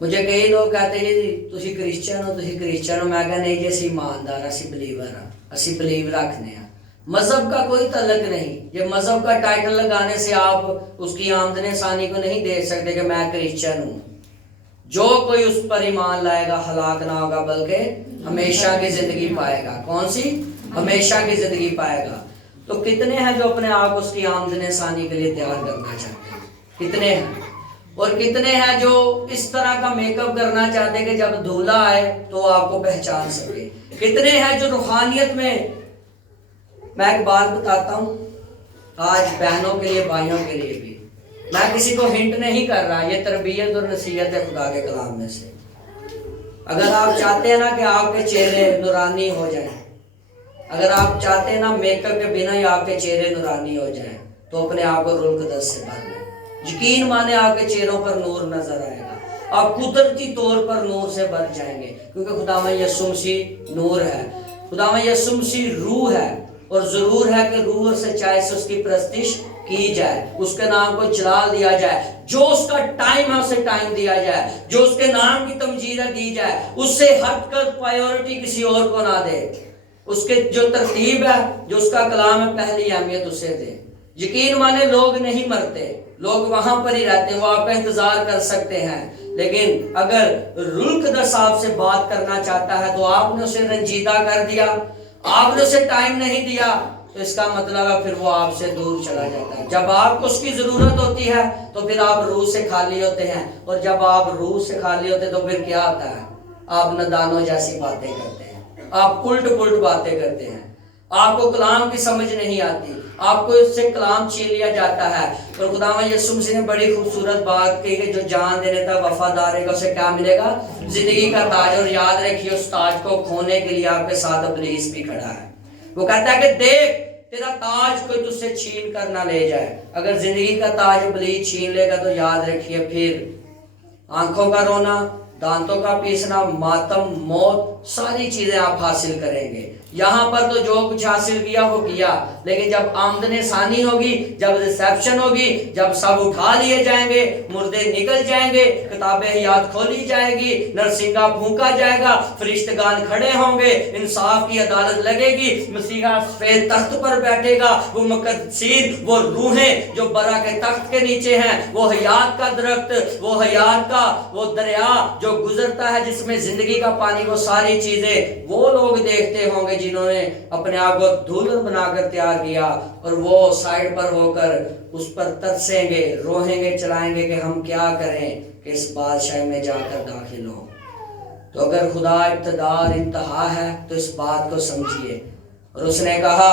مجھے کئی لوگ کہتے ہیں جی تسی کرسچن ہو، تسی کرسچن ہو، میں کہا نہیں جی اسی ایماندار، اسی بلیور ہاں، اسی بلیو رکھنے ہیں، مذہب کا کوئی تعلق نہیں۔ یہ مذہب کا ٹائٹل لگانے سے آپ اس کی آمدن ثانی کو نہیں دیکھ سکتے کہ میں کرسچن ہوں۔ جو کوئی اس پر ایمان لائے گا ہلاک نہ ہوگا بلکہ ہمیشہ کی زندگی پائے گا۔ کون سی؟ ہمیشہ کی زندگی پائے گا۔ تو کتنے ہیں جو اپنے آپ اس کی آمدن ثانی کے لیے تیار کرنا چاہتے ہیں؟ کتنے ہیں؟ اور کتنے ہیں جو اس طرح کا میک اپ کرنا چاہتے ہیں کہ جب دولہا آئے تو آپ کو پہچان سکے؟ کتنے ہیں جو روحانیت میں ایک بات بتاتا ہوں آج بہنوں کے لیے، بھائیوں کے لیے بھی، میں کسی کو ہنٹ نہیں کر رہا، یہ تربیت اور نصیحت ہے خدا کے کلام میں سے۔ اگر آپ چاہتے ہیں نا کہ آپ کے چہرے نورانی ہو جائیں، اگر آپ چاہتے ہیں نا میک اپ کے بنا ہی آپ کے چہرے نورانی ہو جائیں، تو اپنے آپ کو روح القدس سے بھر لیں۔ یقین مانے آپ کے چہروں پر نور نظر آئے گا، آپ قدرتی طور پر نور سے بھر جائیں گے، کیونکہ خداوند یسوع مسیح نور ہے۔ خداوند یسوع مسیح روح ہے، اور ضرور ہے کہ روح اور سچائی سے اس کی پرستش کی جائے، اس کے نام کو جلال دیا جائے، جو اس کا ٹائم ہے اسے ٹائم دیا جائے، جو اس کے نام کی تمجید دی جائے، اس سے ہٹ کر پرائیورٹی کسی اور کو نہ دے، اس کے جو ترتیب ہے، جو اس کا کلام ہے، پہلی اہمیت اسے دے۔ یقین مانے لوگ نہیں مرتے، لوگ وہاں پر ہی رہتے ہیں، وہ آپ کا انتظار کر سکتے ہیں، لیکن اگر روح القدس آپ سے بات کرنا چاہتا ہے تو آپ نے اسے رنجیدہ کر دیا، آپ نے اسے ٹائم نہیں دیا، تو اس کا مطلب ہے پھر وہ آپ سے دور چلا جاتا ہے۔ جب آپ کو اس کی ضرورت ہوتی ہے تو پھر آپ روح سے خالی ہوتے ہیں، اور جب آپ روح سے خالی ہوتے ہیں تو پھر کیا ہوتا ہے؟ آپ نادانوں جیسی باتیں کرتے ہیں، آپ الٹ پلٹ باتیں کرتے ہیں، آپ کو کلام کی سمجھ نہیں آتی، آپ کو اس سے کلام چھین لیا جاتا ہے۔ اور خداوند یسوع مسیح نے بڑی خوبصورت بات کہی کہ جو جان دے دیتا ہے وفادار ہے گا، اسے کیا ملے گا؟ زندگی کا تاج۔ اور یاد رکھیے اس تاج کو کھونے کے لیے آپ کے ساتھ ابلیس بھی کھڑا ہے۔ وہ کہتا ہے کہ دیکھ تیرا تاج کوئی تجھ سے چھین کر نہ لے جائے۔ اگر زندگی کا تاج ابلیس چھین لے گا تو یاد رکھیے پھر آنکھوں کا رونا، دانتوں کا پیسنا، ماتم، موت، ساری چیزیں آپ حاصل کریں گے۔ یہاں پر تو جو کچھ حاصل کیا وہ کیا، لیکن جب آمدن ثانی ہوگی، جب ریسیپشن ہوگی، جب سب اٹھا لیے جائیں گے، مردے نکل جائیں گے، کتاب حیات کھولی جائے گی، نرسنگا پھونکا جائے گا، فرشتگان کھڑے ہوں گے، انصاف کی عدالت لگے گی، مسیحا سفید تخت پر بیٹھے گا، وہ مقدسین، وہ روحیں جو برا کے تخت کے نیچے ہیں، وہ حیات کا درخت، وہ حیات کا وہ دریا جو گزرتا ہے جس میں زندگی کا پانی، وہ ساری چیزیں وہ لوگ دیکھتے ہوں گے جنہوں نے اپنے آپ کو دلہن بنا کر تیار کیا، اور وہ سائڈ پر ہو کر اس پر ترسیں گے، روہیں گے، چلائیں گے کہ ہم کیا کریں کہ اس بادشاہ میں جا کر داخل ہوں۔ تو اگر خدا ابتدار انتہا ہے تو اس بات کو سمجھیے۔ اور اس نے کہا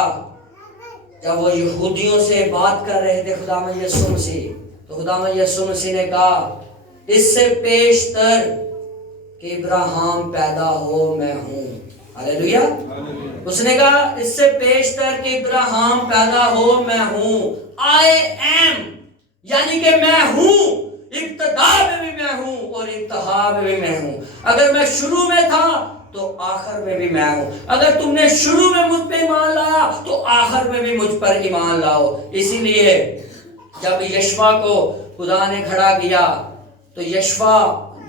جب وہ یہودیوں سے بات کر رہے تھے خداوند یسوع مسیح، تو خداوند یسوع مسیح نے کہا اس سے پیشتر کہ ابراہیم پیدا ہو میں ہوں۔ ہاللیلویا۔ اس نے کہا اس سے پیشتر کہ ابراہیم پیدا ہو میں ہوں، I am، یعنی کہ میں ہوں، ابتدا میں بھی میں ہوں اور انتہا میں بھی میں ہوں۔ اگر میں شروع میں تھا تو آخر میں بھی میں ہوں۔ اگر تم نے شروع میں مجھ پہ ایمان لایا تو آخر میں بھی مجھ پر ایمان لاؤ۔ اسی لیے جب یشوع کو خدا نے کھڑا کیا تو یشوع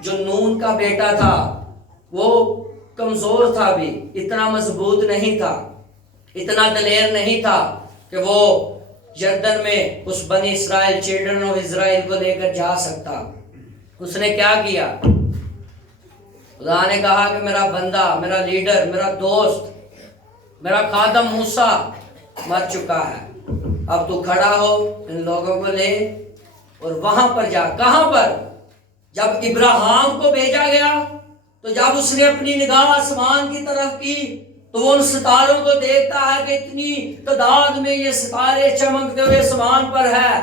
جو نون کا بیٹا تھا وہ کمزور تھا، بھی اتنا مضبوط نہیں تھا، اتنا دلیر نہیں تھا کہ وہ یردن میں اس بنی اسرائیل، چلڈرن آف اسرائیل کو لے کر جا سکتا۔ اس نے کیا کیا؟ خدا نے کہا کہ میرا بندہ، میرا لیڈر، میرا دوست، میرا خادم موسیٰ مر چکا ہے، اب تو کھڑا ہو، ان لوگوں کو لے اور وہاں پر جا۔ کہاں پر؟ جب ابراہیم کو بھیجا گیا تو جب اس نے اپنی نگاہ آسمان کی طرف کی تو وہ ان ستاروں کو دیکھتا ہے کہ اتنی تعداد میں یہ ستارے چمکتے ہوئے آسمان پر ہے،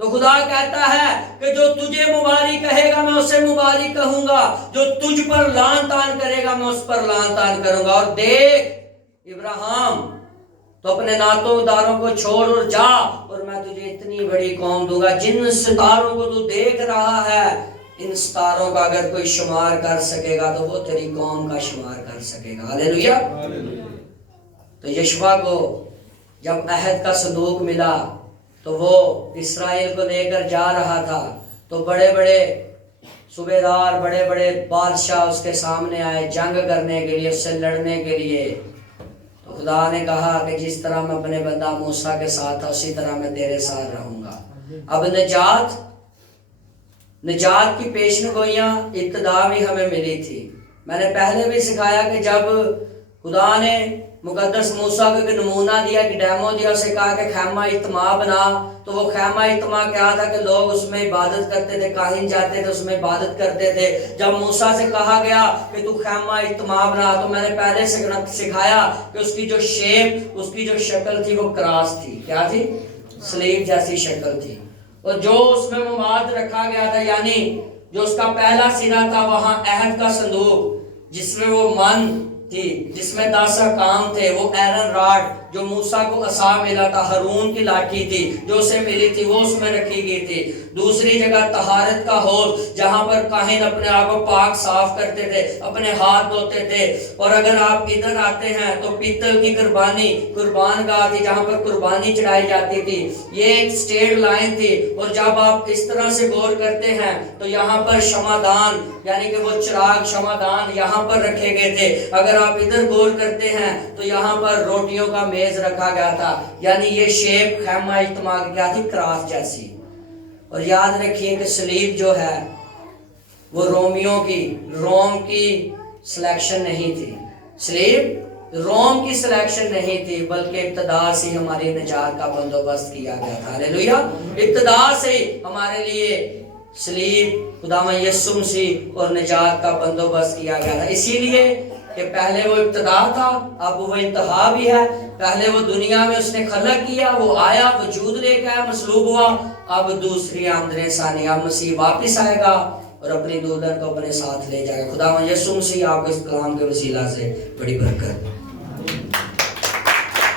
تو خدا کہتا ہے کہ جو تجھے مبارک کہے گا میں اسے مبارک کہوں گا، جو تجھ پر لعن طعن کرے گا میں اس پر لعن طعن کروں گا۔ اور دیکھ ابراہیم تو اپنے ناتوں داروں کو چھوڑ اور جا، اور میں تجھے اتنی بڑی قوم دوں گا۔ جن ستاروں کو تو دیکھ رہا ہے، ان ستاروں کا اگر کوئی شمار کر سکے گا تو وہ تیری قوم کا شمار کر سکے گا۔ ہاللیلویا۔ تو یشوع کو جب عہد کا صندوق ملا تو وہ اسرائیل کو لے کر جا رہا تھا، تو بڑے بڑے صوبیدار، بڑے بڑے بادشاہ اس کے سامنے آئے جنگ کرنے کے لیے، اس سے لڑنے کے لیے۔ تو خدا نے کہا کہ جس طرح میں اپنے بندہ موسیٰ کے ساتھ تھا اسی طرح میں تیرے ساتھ رہوں گا۔ اب نجات کی پیشنگوئیاں ابتدا بھی ہمیں ملی تھی۔ میں نے پہلے بھی سکھایا کہ جب خدا نے مقدس موسیٰ کو ایک نمونہ دیا، ایک ڈیمو دیا، اسے کہا کہ خیمہ اجتماع بنا، تو وہ خیمہ اجتماع کیا تھا کہ لوگ اس میں عبادت کرتے تھے، کاہن جاتے تھے اس میں عبادت کرتے تھے۔ جب موسیٰ سے کہا گیا کہ تو خیمہ اجتماع بنا، تو میں نے پہلے سکھایا کہ اس کی جو شیپ، اس کی جو شکل تھی وہ کراس تھی۔ کیا تھی؟ سلیب جیسی شکل تھی۔ اور جو اس میں مواد رکھا گیا تھا، یعنی جو اس کا پہلا سرا تھا، وہاں عہد کا صندوق جس میں وہ من تھی، جس میں 10 احکام تھے، وہ ایرن راڈ جو موسیٰ کو عصا ملا تھا، ہارون کی لاٹھی تھی جو اسے ملی تھی، وہ اس میں رکھی گئی تھی۔ دوسری جگہ طہارت کا حوض، جہاں پر کاہن اپنے آپ کو پاک صاف کرتے تھے، اپنے ہاتھ دھوتے تھے۔ اور اگر آپ ادھر آتے ہیں تو پیتل کی قربان گاہ تھی جہاں پر قربانی چڑھائی جاتی تھی۔ یہ ایک سٹیٹ لائن تھی، اور جب آپ اس طرح سے غور کرتے ہیں تو یہاں پر شمعدان، یعنی کہ وہ چراغ شمعدان یہاں پر رکھے گئے تھے۔ اگر آپ ادھر غور کرتے ہیں تو یہاں پر روٹیوں کا میز رکھا گیا تھا، یعنی یہ شیپ خیمہ اجتماع کی کیا تھی؟ کراس جیسی۔ اور یاد رکھیے کہ صلیب جو ہے وہ روم کی سلیکشن نہیں تھی۔ صلیب روم کی سلیکشن نہیں تھی، بلکہ ابتدا سے ہماری نجات کا بندوبست کیا گیا تھا۔ ہاللیلویہ! ابتدا سے ہمارے لیے صلیب، خداوند یسوع مسیح اور نجات کا بندوبست کیا گیا تھا۔ اسی لیے کہ پہلے وہ ابتدا تھا، اب وہ انتہا بھی ہے۔ پہلے وہ دنیا میں اس نے خلق کیا، وہ آیا، وجود لے کے آیا، مصلوب ہوا۔ اب دوسری آمد ثانیہ، مسیح واپس آئے گا اور اپنی دولت کو اپنے ساتھ لے جائے گا۔ خداوند یسوع مسیح آپ کو اس کلام کے وسیلہ سے بڑی برکت